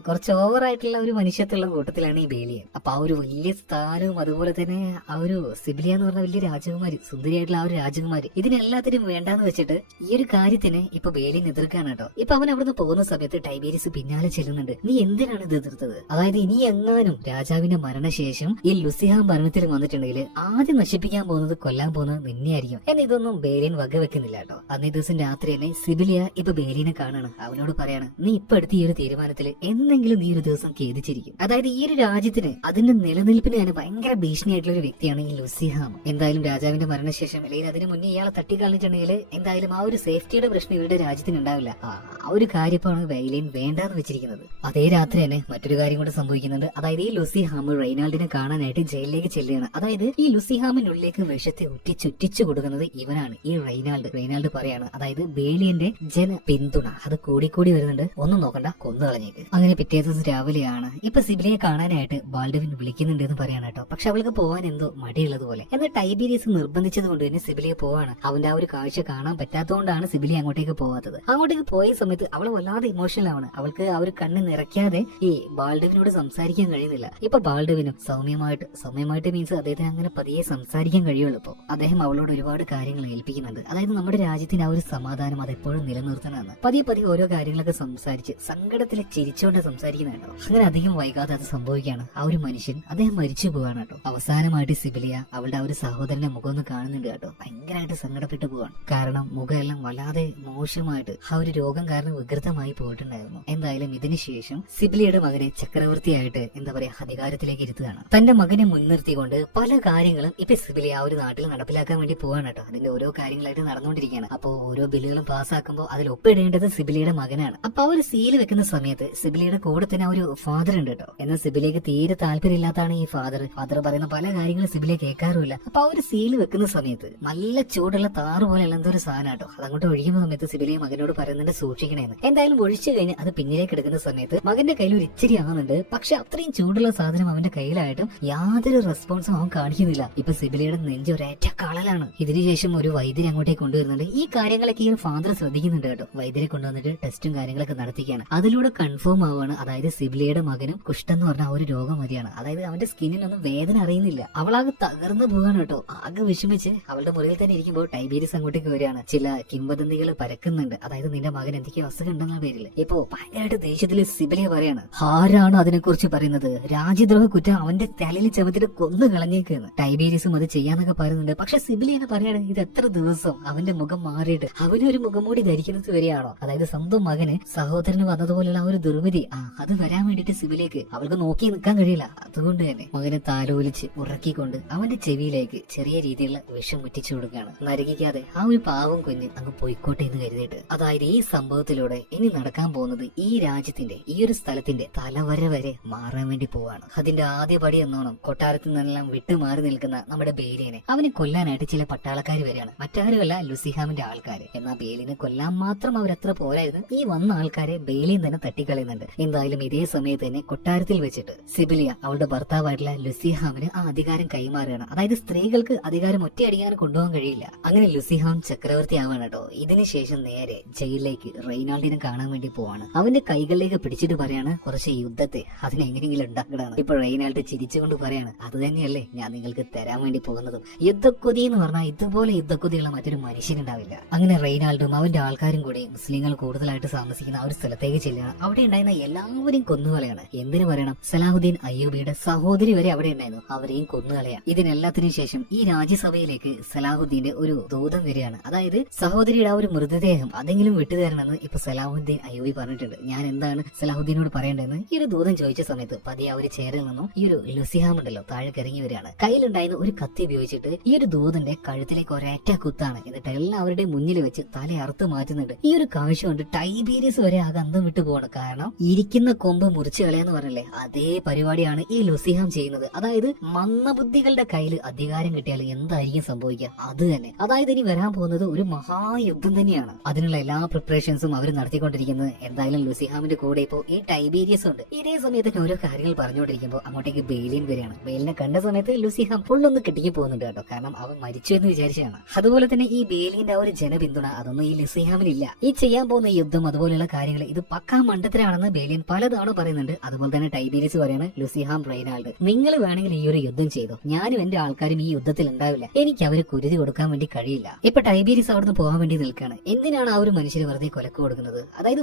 കുറച്ച് ഓവറായിട്ടുള്ള ഒരു മനുഷ്യത്തുള്ള കൂട്ടത്തിലാണ് ഈ ബേലിയൻ. അപ്പൊ ആ ഒരു വലിയ സ്ഥാനവും അതുപോലെ തന്നെ ആ ഒരു സിബിലിയ എന്ന് പറഞ്ഞ വലിയ രാജകുമാരി, സുന്ദരിയായിട്ടുള്ള ആ ഒരു രാജകുമാരി, ഇതിനെല്ലാത്തിനും വേണ്ടാന്ന് വെച്ചിട്ട് ഈ ഒരു കാര്യത്തിന് ഇപ്പൊ ബേലിൻ എതിർക്കാണ് കേട്ടോ. ഇപ്പൊ അവൻ അവിടുന്ന് പോകുന്ന സമയത്ത് ടൈബീരിയസ് പിന്നാലെ ചെല്ലുന്നുണ്ട്. നീ എന്തിനാണ് ഇത് എതിർത്തത്? അതായത് ഇനി എങ്ങാനും രാജാവിന്റെ മരണശേഷം ഈ ലുസിഹാം ഭരണത്തിൽ വന്നിട്ടുണ്ടെങ്കിൽ ആദ്യം നശിപ്പിക്കാൻ പോകുന്നത്, കൊല്ലാൻ പോകുന്നത് നിന്നെയായിരിക്കും എന്ന് ഇതൊന്നും ബേലിൻ വകവെക്കുന്നില്ല കേട്ടോ. അന്നേ ദിവസം രാത്രി തന്നെ സിബിലിയ ഇപ്പൊ ബേലിനെ കാണാണ്. അവനോട് പറയാണ്, നീ ഇപ്പൊ എടുത്ത ഈ ഒരു തീരുമാനത്തിൽ എന്തെങ്കിലും എന്നെങ്കിലും നീ ഒരു ദിവസം ഖേദിച്ചിരിക്കും. അതായത് ഈ ഒരു രാജ്യത്തിന് അതിന്റെ നിലനിൽപ്പിന് തന്നെ ഭയങ്കര ഭീഷണിയായിട്ടുള്ള ഒരു വ്യക്തിയാണ് ഈ ലുസിഹാം. എന്തായാലും രാജാവിന്റെ മരണശേഷം അല്ലെങ്കിൽ അതിന് മുന്നേ ഇയാളെ തട്ടിക്കളഞ്ഞിട്ടുണ്ടെങ്കിൽ എന്തായാലും ആ ഒരു സേഫ്റ്റിയുടെ പ്രശ്നം ഇവരുടെ രാജ്യത്തിന് ഉണ്ടാവില്ല. ആ ഒരു കാര്യമാണ് വൈലിൻ വേണ്ടാന്ന് വെച്ചിരിക്കുന്നത്. അതേ രാത്രി തന്നെ മറ്റൊരു കാര്യം കൂടെ സംഭവിക്കുന്നുണ്ട്. അതായത് ഈ ലുസിഹാം റെയ്നാൾഡിനെ കാണാനായിട്ട് ജയിലിലേക്ക് ചെല്ലുകയാണ്. അതായത് ഈ ലുസിഹാമിനുള്ളിലേക്ക് വിഷത്തെ ചുറ്റിച്ചു കൊടുക്കുന്നത് ഇവനാണ്, ഈ റെയ്നാൾഡ്. റെയ്നാൾഡ് പറയാണ്, അതായത് ബേലിയന്റെ ജന പിന്തുണ അത് കൂടിക്കൂടി വരുന്നുണ്ട്, ഒന്നും നോക്കണ്ട കൊന്നു കളഞ്ഞേക്ക്. അങ്ങനെ പിറ്റേ ദിവസം രാവിലെയാണ് ഇപ്പൊ സിബിലിയെ കാണാനായിട്ട് ബാൾഡവിൻ വിളിക്കുന്നുണ്ട് എന്ന് പറയാണ് കേട്ടോ. പക്ഷെ അവൾക്ക് പോകാൻ എന്തോ മടിയുള്ളത് പോലെ. എന്നാൽ ടൈബീരിയസ് നിർബന്ധിച്ചത് കൊണ്ട് തന്നെ സിബിലിയെ പോവാണ്. അവന്റെ ആ ഒരു കാഴ്ച കാണാൻ പറ്റാത്തതുകൊണ്ടാണ് സിബിലി അങ്ങോട്ടേക്ക് പോകാത്തത്. അങ്ങോട്ടേക്ക് പോയ സമയത്ത് അവൾ വല്ലാതെ ഇമോഷണൽ ആണ്. അവൾക്ക് ആ ഒരു കണ്ണ് നിറയ്ക്കാതെ ഈ ബാൾഡവിനോട് സംസാരിക്കാൻ കഴിയുന്നില്ല. ഇപ്പൊ ബാൾഡവിനും സൗമ്യമായിട്ട് മീൻസ് അദ്ദേഹത്തിന് അങ്ങനെ പതിയെ സംസാരിക്കാൻ കഴിയുള്ളൂ. ഇപ്പൊ അദ്ദേഹം അവളോട് ഒരുപാട് കാര്യങ്ങൾ ഏൽപ്പിക്കുന്നുണ്ട്. അതായത് നമ്മുടെ രാജ്യത്തിന് ആ ഒരു സമാധാനം അതെപ്പോഴും നിലനിർത്തണമെന്ന് പതിയെ ഓരോ കാര്യങ്ങളൊക്കെ സംസാരിച്ച് സങ്കടത്തിലെ ചിരിച്ചുകൊണ്ട് സംസാരിക്കുന്നുണ്ടോ. അങ്ങനെ അധികം വൈകാതെ അത് സംഭവിക്കുകയാണ്. ആ ഒരു മനുഷ്യൻ അദ്ദേഹം മരിച്ചു പോവാണ് കേട്ടോ. അവസാനമായിട്ട് സിബിലിയ അവളുടെ ആ ഒരു സഹോദരന്റെ മുഖം ഒന്ന് കാണുന്നുണ്ട് കേട്ടോ. ഭയങ്കരമായിട്ട് സങ്കടപ്പെട്ടു പോവാണ്. കാരണം മുഖമെല്ലാം വല്ലാതെ മോശമായിട്ട് ആ ഒരു രോഗം കാരണം വികൃതമായി പോയിട്ടുണ്ടായിരുന്നു. എന്തായാലും ഇതിനുശേഷം സിബിലിയുടെ മകനെ ചക്രവർത്തിയായിട്ട് എന്താ പറയാ അധികാരത്തിലേക്ക് ഇരുത്തുകയാണ്. തന്റെ മകനെ മുൻനിർത്തിക്കൊണ്ട് പല കാര്യങ്ങളും ഇപ്പൊ സിബിലിയ ആ ഒരു നാട്ടിൽ നടപ്പിലാക്കാൻ വേണ്ടി പോവാണ് കേട്ടോ. അതിന്റെ ഓരോ കാര്യങ്ങളായിട്ട് നടന്നുകൊണ്ടിരിക്കുകയാണ്. അപ്പോ ഓരോ ബില്ലുകളും പാസ്സാക്കുമ്പോൾ അതിൽ ഒപ്പിടേണ്ടത് സിബിലിയുടെ മകനാണ്. അപ്പൊ ആ ഒരു സീല് വെക്കുന്ന സമയത്ത് സിബിലിയുടെ കൂടെ തന്നെ ആ ഒരു ഫാദർ ഉണ്ട് കേട്ടോ. എന്നാൽ സിബിലിക്ക് തീരെ താല്പര്യമില്ലാത്താണ് ഈ ഫാദർ പറയുന്ന പല കാര്യങ്ങളും സിബിലിയെ കേൾക്കാറുമില്ല. അപ്പൊ ആ ഒരു സീല് വെക്കുന്ന സമയത്ത് നല്ല ചൂടുള്ള താറ് പോലെയുള്ള എന്തോ ഒരു സാധനം കേട്ടോ. അതങ്ങോട്ട് ഒഴിക്കുന്ന സമയത്ത് സിബിലിയ മകനോട് പറയുന്നുണ്ട് സൂക്ഷിക്കണേന്ന്. എന്തായാലും ഒഴിച്ചു കഴിഞ്ഞ് അത് പിന്നിലേക്ക് എടുക്കുന്ന സമയത്ത് മകന്റെ കയ്യിൽ ഒരു ഇച്ചിരി ആകുന്നുണ്ട്. പക്ഷെ അത്രയും ചൂടുള്ള സാധനം അവന്റെ കയ്യിലായിട്ടും യാതൊരു റെസ്പോൺസും അവൻ കാണിക്കുന്നില്ല. ഇപ്പൊ സിബിലിയുടെ നെഞ്ച് ഒരേറ്റ കളലാണ്. ഇതിനുശേഷം ഒരു വൈദ്യരെ അങ്ങോട്ടേക്ക് കൊണ്ടുവരുന്നുണ്ട്. ഈ കാര്യങ്ങളൊക്കെ ഈ ഫാദർ ശ്രദ്ധിക്കുന്നുണ്ട് കേട്ടോ. വൈദ്യരെ കൊണ്ടുവന്നിട്ട് ടെസ്റ്റും കാര്യങ്ങളൊക്കെ നടത്തിക്കുകയാണ്. അതിലൂടെ കൺഫേം ആവുകയാണ്, അതായത് സിബിലിയുടെ മകനും കുഷ്ഠം എന്ന് പറഞ്ഞ ആ ഒരു രോഗം വരികയാണ്. അതായത് അവന്റെ സ്കിന്നിനൊന്നും വേദന അറിയുന്നില്ല. അവളാകെ തകർന്നു പോകാണ് കേട്ടോ. ആകെ വിഷമിച്ച് അവളുടെ മുറിയിൽ തന്നെ ഇരിക്കുമ്പോൾ ടൈബീരിയസ് അങ്ങോട്ടേക്ക് വരികയാണ്. ചില കിംവദന്തികൾ പരക്കുന്നുണ്ട്. അതായത് നിന്റെ മകൻ എന്തൊക്കെയോ അസുഖം ഉണ്ടെന്ന പേരിൽ. ഇപ്പോ ഭയങ്കരമായിട്ട് ദേഷ്യത്തിൽ സിബിലിയ പറയാണ്, ആരാണ് അതിനെക്കുറിച്ച് പറയുന്നത്? രാജ്യദ്രോഹ കുറ്റം അവന്റെ തലയിൽ ചുമത്തിട്ട് കൊന്നു കളഞ്ഞേക്കെന്ന്. ടൈബീരിയസും അത് ചെയ്യാന്നൊക്കെ പറയുന്നുണ്ട്. പക്ഷെ സിബിലിയ പറയാണ്, ഇത് എത്ര ദിവസം അവന്റെ മുഖം മാറിയിട്ട് അവനൊരു മുഖംമൂടി ധരിക്കുന്നത് വരെയാണോ? അതായത് സ്വന്തം മകന് സഹോദരന് വന്നതുപോലുള്ള ആ ഒരു ദുർവിധി അത് വരാൻ വേണ്ടിട്ട് സിബിലേക്ക് അവൾക്ക് നോക്കി നിൽക്കാൻ കഴിയില്ല. അതുകൊണ്ട് തന്നെ മകനെ താലോലിച്ച് ഉറക്കിക്കൊണ്ട് അവന്റെ ചെവിയിലേക്ക് ചെറിയ രീതിയിലുള്ള വിഷം മുറ്റിച്ചു കൊടുക്കുകയാണ്. നരകിക്കാതെ ആ ഒരു പാവം കുഞ്ഞ് അങ്ങ് പൊയ്ക്കോട്ടെ എന്ന് കരുതിയിട്ട്. അതായത് ഈ സംഭവത്തിലൂടെ ഇനി നടക്കാൻ പോകുന്നത് ഈ രാജ്യത്തിന്റെ ഈ ഒരു സ്ഥലത്തിന്റെ തലവര വരെ മാറാൻ വേണ്ടി പോവാണ്. അതിന്റെ ആദ്യ പടി എന്നോണം കൊട്ടാരത്തിൽ നിന്നെല്ലാം വിട്ടുമാറി നിൽക്കുന്ന നമ്മുടെ ബേലിയനെ അവനെ കൊല്ലാനായിട്ട് ചില പട്ടാളക്കാർ വരികയാണ്. മറ്റാരുമല്ല, ലുസിഹാമിന്റെ ആൾക്കാര്. എന്നാൽ ബേലിനെ കൊല്ലാൻ മാത്രം അവരത്ര പോരായിരുന്നു. ഈ വന്ന ആൾക്കാരെ ബേലിയൻ തന്നെ തട്ടിക്കളയുന്നുണ്ട്. എന്തായാലും ഇതേ സമയത്ത് തന്നെ കൊട്ടാരത്തിൽ വെച്ചിട്ട് സിബിലിയ അവളുടെ ഭർത്താവായിട്ടുള്ള ലുസിഹാമിന് ആ അധികാരം കൈമാറുകയാണ്. അതായത് സ്ത്രീകൾക്ക് അധികാരം ഒറ്റയടിക്കാൻ കൊണ്ടുപോകാൻ കഴിയില്ല. അങ്ങനെ ലുസിഹാം ചക്രവർത്തി ആവാണ് കേട്ടോ. ഇതിനുശേഷം നേരെ ജയിലിലേക്ക് റെയ്നാൾഡിനെ കാണാൻ വേണ്ടി പോവാണ്. അവന്റെ കൈകളിലേക്ക് പിടിച്ചിട്ട് പറയാണ്, കുറച്ച് യുദ്ധത്തെ അതിനെങ്ങനെയെങ്കിലും ഉണ്ടാക്കണമാണ്. ഇപ്പൊ റെയ്നാൾഡ് ചിരിച്ചുകൊണ്ട് പറയാണ്, അത് തന്നെയല്ലേ ഞാൻ നിങ്ങൾക്ക് തരാൻ വേണ്ടി പോകുന്നതും. യുദ്ധക്കൊതി എന്ന് പറഞ്ഞാൽ ഇതുപോലെ യുദ്ധക്കൊതിയുള്ള മറ്റൊരു മനുഷ്യനുണ്ടാവില്ല. അങ്ങനെ റെയ്നാൾഡും അവന്റെ ആൾക്കാരും കൂടി മുസ്ലിങ്ങൾ കൂടുതലായിട്ട് താമസിക്കുന്ന ആ ഒരു സ്ഥലത്തേക്ക് ചെല്ലുകയാണ്. അവിടെ ഉണ്ടായിരുന്ന എല്ലാവരെയും കൊന്നുകളയാണ്. എന്തിനു പറയണം, സലാഹുദ്ദീൻ അയ്യൂബിയുടെ സഹോദരി വരെ അവിടെ ഉണ്ടായിരുന്നു. അവരെയും കൊന്നുകളയാം. ഇതിനെല്ലാത്തിനും ശേഷം ഈ രാജ്യസഭയിലേക്ക് സലാഹുദ്ദീന്റെ ഒരു ദൂതം വരികയാണ്. അതായത് സഹോദരിയുടെ ആ ഒരു മൃതദേഹം അതെങ്കിലും വിട്ടുതരണമെന്ന് ഇപ്പൊ സലാഹുദ്ദീൻ അയ്യൂബി പറഞ്ഞിട്ടുണ്ട്. ഞാൻ എന്താണ് സലാഹുദ്ദീനോട് പറയേണ്ടതെന്ന് ഈ ഒരു ദൂതൻ ചോദിച്ച സമയത്ത് പതിയെ ആ ഒരു ചേരിൽ നിന്നും ഈ ഒരു ലുസിഹാം ഉണ്ടല്ലോ താഴേക്ക് ഇറങ്ങി വരികയാണ്. കയ്യിലുണ്ടായിരുന്ന ഒരു കത്തി ഉപയോഗിച്ചിട്ട് ഈ ഒരു ദൂതന്റെ കഴുത്തിലേക്ക് ഒരേറ്റ കുത്താണ്. എന്നിട്ട് എല്ലാവരുടെയും മുന്നിൽ വെച്ച് തല അറുത്ത് മാറ്റുന്നുണ്ട്. ഈ ഒരു കാഴ്ച കൊണ്ട് ടൈബീരിയസ് വരെ ആകെ അന്തം വിട്ടു പോകണം. കാരണം ഇരിക്കുന്ന കൊമ്പ് മുറിച്ചു കളയാന്ന് പറഞ്ഞല്ലേ, അതേ പരിപാടിയാണ് ഈ ലുസിഹാം ചെയ്യുന്നത്. അതായത് മന്ദബുദ്ധികളുടെ കയ്യിൽ അധികാരം കിട്ടിയാൽ എന്തായിരിക്കും സംഭവിക്കുക? അത് തന്നെ. അതായത് ഇനി വരാൻ പോകുന്നത് ഒരു മഹായുദ്ധം തന്നെയാണ്. അതിനുള്ള എല്ലാ പ്രിപ്പറേഷൻസും അവർ നടത്തിക്കൊണ്ടിരിക്കുന്നത്. എന്തായാലും ലുസിഹാമിന്റെ കൂടെ ഇപ്പോ ഈ ടൈബീരിയസ് ഉണ്ട്. ഇതേ സമയത്ത് ഓരോ കാര്യങ്ങൾ പറഞ്ഞുകൊണ്ടിരിക്കുമ്പോൾ അങ്ങോട്ടേക്ക് ബേലിയൻ വരികയാണ്. ബേലിനെ കണ്ട സമയത്ത് ലുസിഹാം ഫുള്ളൊന്ന് കിട്ടിക്ക് പോകുന്നുണ്ട് കേട്ടോ. കാരണം അവൻ മരിച്ചു എന്ന് വിചാരിച്ചാണ്. അതുപോലെ തന്നെ ഈ ബേലിയന്റെ ആ ഒരു ജനപിന്തുണ അതൊന്നും ഈ ലുസിഹാമിനില്ല. ഈ ചെയ്യാൻ പോകുന്ന യുദ്ധം അതുപോലെയുള്ള കാര്യങ്ങൾ ഇത് പക്കാ മണ്ടത്തരാണെന്ന് ബേലിയൻ പലതവണ പറയുന്നുണ്ട്. അതുപോലെ തന്നെ ടൈബീരിയസ് പറയാണ്, ലുസിഹാം റെയ്നാൾഡ് നിങ്ങൾ വേണമെങ്കിൽ ഈ ഒരു യുദ്ധം ചെയ്തോ, ഞാനും എന്റെ ആൾക്കാരും ഈ യുദ്ധത്തിൽ ഉണ്ടാവില്ല, എനിക്ക് അവര് കുരുതി കൊടുക്കാൻ വേണ്ടി കഴിയില്ല. ഇപ്പൊ ടൈബീരിയസ് അവിടുന്ന് പോകാൻ വേണ്ടി നിൽക്കുകയാണ്. എന്തിനാണ് ആ ഒരു മനുഷ്യന് വെറുതെ കൊലക്ക് കൊടുക്കുന്നത്? അതായത്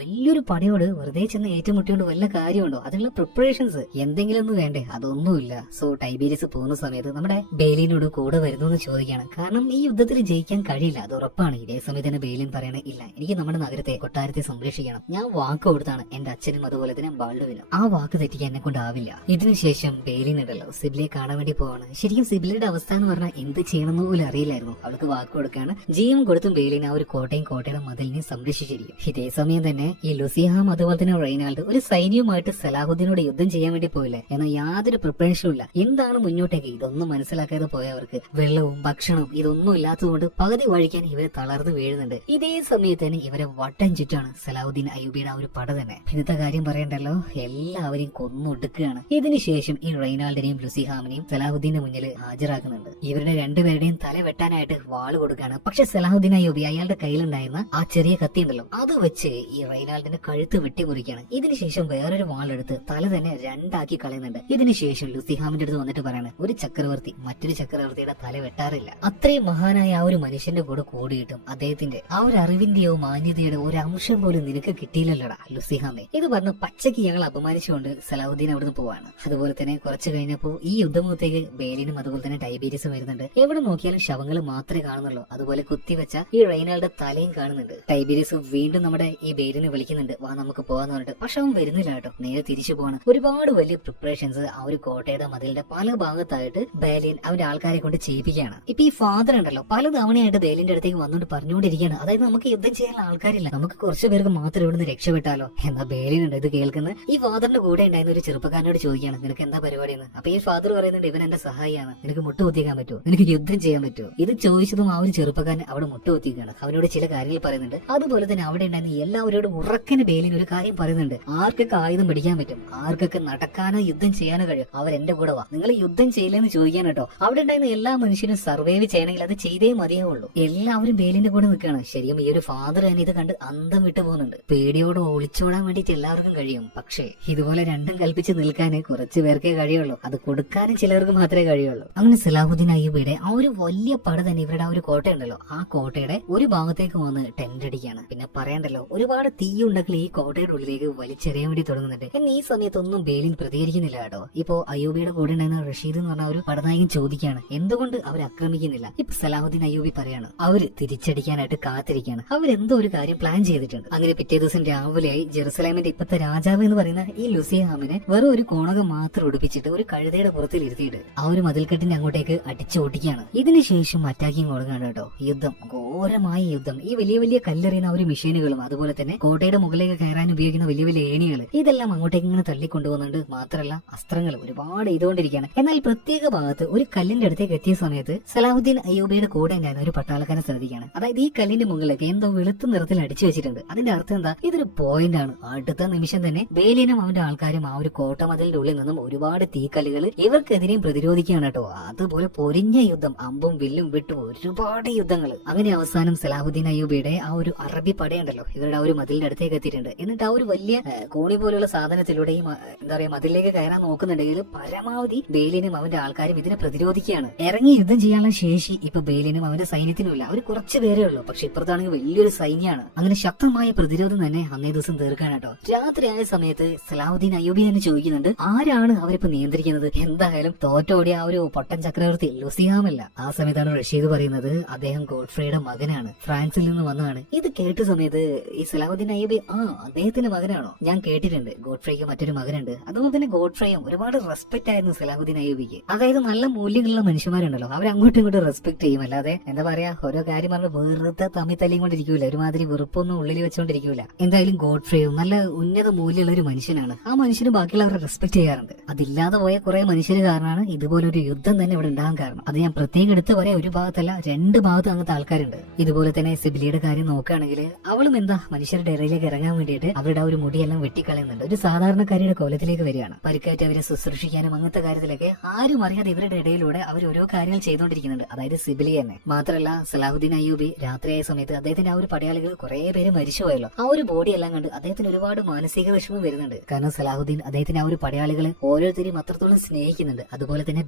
വലിയൊരു പടയോട് വെറുതെ ചെന്ന് ഏറ്റുമുട്ടിയോണ്ട് വല്ല കാര്യമുണ്ടോ? അതിനുള്ള പ്രിപ്പറേഷൻസ് എന്തെങ്കിലും ഒന്നും വേണ്ടേ? അതൊന്നുമില്ല. സോ ടൈബീരിയസ് പോകുന്ന സമയത്ത് നമ്മുടെ ബേലിയനോട് കൂടെ വരുന്നു എന്ന് ചോദിക്കുകയാണ്. കാരണം ഈ യുദ്ധത്തിൽ ജയിക്കാൻ കഴിയില്ല, അത് ഉറപ്പാണ്. ഇതേ സമയത്ത് തന്നെ ബേലിയൻ പറയണ, ഇല്ല എനിക്ക് നമ്മുടെ നഗരത്തെ കൊട്ടാരത്തെ സംരക്ഷിക്കണം, ഞാൻ വാക്ക് കൊടുത്താണ് എന്റെ അച്ഛനും അതുപോലെ തന്നെ ബാൾഡുവിനും ആ വാക്ക് തെറ്റിക്കാൻ എന്നെ കൊണ്ടാവില്ല. ഇതിനുശേഷം ബെയിലിൻ ഉണ്ടല്ലോ സിബിലിയെ കാണാൻ വേണ്ടി പോവാണ്. ശരിക്കും സിബിലിയുടെ അവസ്ഥ എന്ന് പറഞ്ഞാൽ എന്ത് ചെയ്യണമെന്ന് പോലും അറിയില്ലായിരുന്നു. അവൾക്ക് വാക്ക് കൊടുക്കാണ്. ജീവൻ കൊടുത്തും ബെയിലിൻ ആ ഒരു കോട്ടയുടെ മതിലിനെ സംരക്ഷിച്ചിരിക്കും. ഇതേ സമയം തന്നെ ഈ ലുസിഹാം അതുപോലെ തന്നെ റെയ്നാൾഡ് ഒരു സൈന്യവുമായിട്ട് സലാഹുദ്ദീനോട് യുദ്ധം ചെയ്യാൻ വേണ്ടി പോയില്ലേ. എന്നാൽ യാതൊരു പ്രിപ്പറേഷനും ഇല്ല. എന്താണ് മുന്നോട്ടേക്ക് ഇതൊന്നും മനസ്സിലാക്കാതെ പോയവർക്ക് വെള്ളവും ഭക്ഷണവും ഇതൊന്നും ഇല്ലാത്തതുകൊണ്ട് പകുതി വഴിക്കാൻ ഇവരെ തളർന്ന് വീഴുന്നുണ്ട്. ഇതേ സമയത്ത് തന്നെ ഇവരെ വട്ടം ചുറ്റാണ് സലാഹുദ്ദീൻ അയ്യൂബിയുടെ ആ ഒരു പട തന്നെ. ഇന്നത്തെ കാര്യം പറയണ്ടല്ലോ, എല്ലാവരെയും കൊന്നൊടുക്കുകയാണ്. ഇതിനുശേഷം ഈ റെയ്നാൾഡിനെയും ലുസിഹാമിനെയും സലാഹുദ്ദീന്റെ മുന്നിൽ ഹാജരാക്കുന്നുണ്ട്. ഇവരുടെ രണ്ടുപേരുടെയും തല വെട്ടാനായിട്ട് വാള് കൊടുക്കുകയാണ്. പക്ഷെ സലാഹുദ്ദീൻ അയ്യൂബി അയാളുടെ കയ്യിലുണ്ടായിരുന്ന ആ ചെറിയ കത്തി ഉണ്ടല്ലോ അത് വെച്ച് ഈ റെയ്നാൾഡിന്റെ കഴുത്ത് വെട്ടിമുറിക്കുകയാണ്. ഇതിനുശേഷം വേറൊരു വാളെടുത്ത് തല തന്നെ രണ്ടാക്കി കളയുന്നുണ്ട്. ഇതിനുശേഷം ലുസിഹാമിന്റെ അടുത്ത് വന്നിട്ട് പറയാണ്, ഒരു ചക്രവർത്തി മറ്റൊരു ചക്രവർത്തിയുടെ തല വെട്ടാറില്ല. അത്രയും മഹാനായ ആ ഒരു മനുഷ്യന്റെ കൂടെ കൂടിയിട്ടും അദ്ദേഹത്തിന്റെ ആ ഒരു അറിവിന്റെയോ മാന്യതയുടെ ഒരു അംശം പോലും നിനക്ക് കിട്ടിയില്ലല്ലോടാ ലുസിഹാമെ. ഇത് പറഞ്ഞ് പച്ചയ്ക്ക് ഇയാൾ അപമാനിച്ചുകൊണ്ട് സലാഹുദ്ദീൻ അവിടുന്ന് പോവാണ്. അതുപോലെ തന്നെ കുറച്ചു കഴിഞ്ഞപ്പോ ഈ യുദ്ധമുഖത്തേക്ക് ബെയിലിനും അതുപോലെ തന്നെ ടൈബീരിയസും വരുന്നുണ്ട്. എവിടെ നോക്കിയാലും ശവങ്ങൾ മാത്രമേ കാണുന്നുള്ളൂ. അതുപോലെ കുത്തിവെച്ച ഈ റെയ്നാൾഡ് തലയും കാണുന്നുണ്ട്. ടൈബീരിയസും വീണ്ടും നമ്മുടെ ഈ ബെയിലിനെ വിളിക്കുന്നുണ്ട്, വാ നമുക്ക് പോവാന്ന് പറഞ്ഞിട്ട്. പക്ഷെ അവൻ വരുന്നില്ല കേട്ടോ, നേരെ തിരിച്ചു പോവാണ്. ഒരുപാട് വലിയ പ്രിപ്പറേഷൻസ് ആ ഒരു കോട്ടയുടെ മതിലിന്റെ പല ഭാഗത്തായിട്ട് ബെയിലിൻ അവന്റെ ആൾക്കാരെ കൊണ്ട് ചെയ്യിപ്പിക്കുകയാണ്. ഇപ്പൊ ഈ ഫാദർ ഉണ്ടല്ലോ പല തവണയായിട്ട് ബെയിലിന്റെ അടുത്തേക്ക് വന്നുകൊണ്ട് പറഞ്ഞുകൊണ്ടിരിക്കുകയാണ്, അതായത് നമുക്ക് യുദ്ധം ചെയ്യാനുള്ള ആൾക്കാരില്ല, നമുക്ക് കുറച്ചു പേർക്ക് മാത്രം ഇവിടുന്ന് രക്ഷപ്പെട്ടാലോ. എന്നാ ബെയിലിനുണ്ട് ഇത് കേൾക്കുന്നത്. ഈ ഫാദറിന്റെ കൂടെ ഉണ്ടായിരുന്ന ഒരു ചെറുപ്പക്കാരനോട് ചോദിക്കുകയാണ്, നിനക്ക് എന്താ പരിപാടിയെന്ന്. അപ്പൊ ഈ ഫാദർ പറയുന്നുണ്ട്, ഇവൻ എന്റെ സഹായിയാണ്, നിനക്ക് മുട്ടുകുത്തിക്കാൻ പറ്റുമോ, നിനക്ക് യുദ്ധം ചെയ്യാൻ പറ്റുമോ. ഇത് ചോദിച്ചതും ആ ഒരു ചെറുപ്പക്കാരൻ അവിടെ മുട്ടുകുത്തിക്കുകയാണ്. അവനോട് ചില കാര്യങ്ങൾ പറയുന്നുണ്ട്. അതുപോലെ തന്നെ അവിടെ ഉണ്ടായിരുന്ന എല്ലാവരോടും ഉറക്കന് ബെയിലിന് ഒരു കാര്യം പറയുന്നുണ്ട്, ആർക്കൊക്കെ ആയുധം പിടിക്കാൻ പറ്റും, ആർക്കൊക്കെ നടക്കാനോ യുദ്ധം ചെയ്യാനോ കഴിയും, അവരെന്റെ കൂടെ വാ. നിങ്ങൾ യുദ്ധം ചെയ്യില്ലെന്ന് ചോദിക്കാൻ കേട്ടോ. അവിടെ ഉണ്ടായിരുന്ന എല്ലാ മനുഷ്യരും സർവൈവ് ചെയ്യണമെങ്കിൽ അത് ചെയ്തേ മതിയാവുള്ളൂ. എല്ലാവരും ബെയിലിന്റെ കൂടെ നിൽക്കുകയാണ്. ശരിക്കും ഈ ഒരു ഫാദർ തന്നെ ഇത് കണ്ട് അന്തം വിട്ടു പോകുന്നുണ്ട്. പേടിയോട് ഒളിച്ചോടാൻ വേണ്ടിയിട്ട് എല്ലാവർക്കും കഴിയും. പക്ഷേ ഇതുപോലെ രണ്ടും കൽപ്പിച്ച് നിൽക്കാൻ കുറച്ചു പേർക്കേ കഴിയുള്ളൂ. അത് കൊടുക്കാനും ചിലർക്ക് മാത്രമേ കഴിയുള്ളൂ. അങ്ങനെ സലാഹുദ്ദീൻ അയ്യൂബിയുടെ ആ ഒരു വലിയ പട തന്നെ ഇവരുടെ ആ ഒരു കോട്ടയുണ്ടല്ലോ ആ കോട്ടയുടെ ഒരു ഭാഗത്തേക്ക് വന്ന് ടെന്റ് അടിക്കുകയാണ്. പിന്നെ പറയണ്ടല്ലോ, ഒരുപാട് തീ ഉണ്ടെങ്കിൽ ഈ കോട്ടയുടെ ഉള്ളിലേക്ക് വലിച്ചെറിയാൻ വേണ്ടി തുടങ്ങുന്നുണ്ട്. എന്നാൽ ഈ സമയത്തൊന്നും ബെയിലിൻ പ്രതികരിക്കുന്നില്ല കേട്ടോ. ഇപ്പോ അയ്യൂബിയുടെ കൂടെ ഉണ്ടായിരുന്ന റഷീദ് എന്ന് പറഞ്ഞ ഒരു പടനായകൻ ചോദിക്കുകയാണ്, എന്തുകൊണ്ട് അവർ ആക്രമിക്കുന്നില്ല. ഇപ്പൊ സലാഹുദ്ദീൻ അയ്യൂബി പറയാണ്, അവര് തിരിച്ചടിക്കാനായിട്ട് കാത്തിരിക്കുകയാണ്, അവരെന്തോ ഒരു കാര്യം പ്ലാൻ ചെയ്തിട്ടുണ്ട്. അങ്ങനെ പിറ്റേ ദിവസം രാവിലെയായി ജെറുസലേമിന്റെ ഇപ്പത്തെ രാജാവ് എന്ന് പറയുന്ന ഈ ലുസിഹാമിനെ വെറും ഒരു കോണകം മാത്രം ഉടുപ്പിച്ചിട്ട് ഒരു കഴുതയുടെ പുറത്തിൽ ഇരുത്തിയിട്ട് ആ ഒരു മതിൽക്കെട്ടിന്റെ അങ്ങോട്ടേക്ക് അടിച്ചു ഓട്ടിക്കുകയാണ്. ഇതിനുശേഷം അറ്റാക്കിങ് കൊടുക്കുകയാണ് കേട്ടോ. യുദ്ധം, ഘോരമായ യുദ്ധം. ഈ വലിയ വലിയ കല്ലെറിയുന്ന ഒരു മെഷീനുകളും അതുപോലെ തന്നെ കോട്ടയുടെ മുകളിലേക്ക് കയറാൻ ഉപയോഗിക്കുന്ന വലിയ വലിയ ഏണികൾ ഇതെല്ലാം അങ്ങോട്ടേക്ക് ഇങ്ങനെ തള്ളിക്കൊണ്ടുപോകുന്നുണ്ട്. മാത്രമല്ല അസ്ത്രങ്ങൾ ഒരുപാട് ഇതുകൊണ്ടിരിക്കുകയാണ്. എന്നാൽ പ്രത്യേക ഭാഗത്ത് ഒരു കല്ലിന്റെ അടുത്തേക്ക് എത്തിയ സമയത്ത് സലാഹുദ്ദീൻ അയ്യൂബിയുടെ കൂടെ ഉണ്ടായിരുന്ന ഒരു പട്ടാളക്കാരൻ ശ്രദ്ധിക്കുകയാണ്. അതായത് ഈ കല്ലിന്റെ മുകളിലേക്ക് എന്തോ വെളുത്ത നിറത്തിൽ അടിച്ചു വെച്ചിട്ടുണ്ട്. അതിന്റെ അർത്ഥം എന്താ, ഇതൊരു പോയിന്റ് ആണ്. അടുത്ത നിമിഷം തന്നെ ബെയിലിനും അവന്റെ ആൾക്കാരും ആ ഒരു കോട്ട മതിലിന്റെ ഉള്ളിൽ നിന്നും ഒരുപാട് തീക്കല്ലുകൾ ഇവർക്കെതിരെയും പ്രതിരോധിക്കുകയാണ് കേട്ടോ. അതുപോലെ പൊരിഞ്ഞ യുദ്ധം, അമ്പും വില്ലും വിട്ടു ഒരുപാട് യുദ്ധങ്ങൾ. അങ്ങനെ അവസാനം സലാഹുദ്ദീൻ അയ്യൂബിയുടെ ആ ഒരു അറബി പടയുണ്ടല്ലോ ഇവരുടെ ആ ഒരു മതിലിന്റെ അടുത്തേക്ക് എത്തിയിട്ടുണ്ട്. എന്നിട്ട് ആ ഒരു വലിയ കോണി പോലുള്ള സാധനത്തിലൂടെ ഈ എന്താ പറയാ മതിലിലേക്ക് കയറാൻ നോക്കുന്നുണ്ടെങ്കിൽ പരമാവധി ബെയിലിനും അവന്റെ ആൾക്കാരും ഇതിനെ പ്രതിരോധിക്കുകയാണ്. ഇറങ്ങി യുദ്ധം ചെയ്യാനുള്ള ശേഷി ഇപ്പൊ ബെയിലിനും അവന്റെ സൈന്യത്തിനുമില്ല. അവർ കുറച്ച് പേരേ ഉള്ളൂ. പക്ഷെ ഇപ്പുറത്താണെങ്കിൽ വലിയൊരു സൈന്യമാണ്. അങ്ങനെ ശക്തമായ പ്രതിരോധം തന്നെ അന്നേ ദിവസം തീർക്കാൻ കേട്ടോ. രാത്രിയായ സമയത്ത് സലാഹുദ്ദീൻ അയ്യൂബി തന്നെ ചോദിക്കുന്നുണ്ട്, ആരാണ് അവരിപ്പോ നിയന്ത്രിക്കുന്നത്. എന്തായാലും തോറ്റോടിയ ആ ഒരു പൊട്ടൻ ചക്രവർത്തി ലുസിഹാമല്ല. ആ സമയത്താണ് റഷീദ് പറയുന്നത്, അദ്ദേഹം ഗോഡ്ഫ്രൈയുടെ മകനാണ്, ഫ്രാൻസിൽ നിന്ന് വന്നതാണ്. ഇത് കേട്ട സമയത്ത് ഈ സലാഹുദ്ദീൻ അയ്യൂബി, അദ്ദേഹത്തിന്റെ മകനാണോ, ഞാൻ കേട്ടിട്ടുണ്ട് ഗോഡ്ഫ്രൈക്ക് മറ്റൊരു മകനുണ്ട്. അതുപോലെ തന്നെ ഗോഡ്ഫ്രൈയും ഒരുപാട് റെസ്പെക്ട് ആയിരുന്നു സലാഹുദ്ദീൻ അയ്യൂബിക്ക്. അതായത് നല്ല മൂല്യങ്ങളുള്ള മനുഷ്യന്മാരുണ്ടല്ലോ അവർ അങ്ങോട്ടും ഇങ്ങോട്ടും റെസ്പെക്ട് ചെയ്യും. അല്ലാതെ എന്താ പറയാ ഓരോ കാര്യം പറഞ്ഞ് വെറുതെ തമ്മി തല്ലിയും കൊണ്ടിരിക്കൂല, ഒരുമാതിരി വെറുപ്പൊന്നും ഉള്ളിൽ വെച്ചോണ്ടിരിക്കൂല. എന്തായാലും ഗോഡ്ഫ്രൈയും നല്ല ഉന്നത മൂല്യമുള്ള ഒരു മനുഷ്യനാണ്. ആ മനുഷ്യന് ബാക്കിയുള്ളവരെ റെസ്പെക്ട് ചെയ്യാറുണ്ട്. അതില്ലാതെ പോയ കുറെ മനുഷ്യര് കാരണമാണ് ഇതുപോലൊരു യുദ്ധം തന്നെ ഇവിടെ ഉണ്ടാകാൻ കാരണം. അത് ഞാൻ പ്രത്യേകം എടുത്ത് പറയാം, ഒരു ഭാഗത്തല്ല രണ്ട് ഭാഗത്ത് അങ്ങനത്തെ ആൾക്കാരുണ്ട്. ഇതുപോലെ തന്നെ സിബിലിയുടെ കാര്യം നോക്കുകയാണെങ്കിൽ അവളും എന്താ മനുഷ്യരുടെ ഇടയിലേക്ക് ഇറങ്ങാൻ വേണ്ടിയിട്ട് അവരുടെ ഒരു മുടിയെല്ലാം വെട്ടിക്കളയുന്നുണ്ട്. ഒരു സാധാരണക്കാരിയുടെ കോലത്തിലേക്ക് വരികയാണ്. പരിക്കാറ്റ് അവരെ ശുശ്രൂഷിക്കാനും അങ്ങനത്തെ കാര്യത്തിലൊക്കെ ആരും അറിയാതെ ഇവരുടെ ഇടയിലൂടെ അവർ ഓരോ കാര്യങ്ങൾ ചെയ്തുകൊണ്ടിരിക്കുന്നുണ്ട്. അതായത് സിബിലി തന്നെ. മാത്രമല്ല സലാഹുദ്ദീൻ അയ്യൂബി രാത്രിയായ സമയത്ത് അദ്ദേഹത്തിന്റെ ആ ഒരു പടയാളികൾ കുറെ പേര് മരിച്ചുപോയല്ലോ. ആ ഒരു ബോഡി എല്ലാം കണ്ട് അദ്ദേഹത്തിന് ഒരുപാട് മാനസിക വിഷമം വരുന്നുണ്ട്. കാരണം സലാഹുദ്ദീൻ അദ്ദേഹത്തിന്റെ ആ ഒരു പടയാളികളെ ഓരോരുത്തരും അത്രത്തോളം സ്നേഹിക്കുന്നുണ്ട്. അതുപോലെ തന്നെ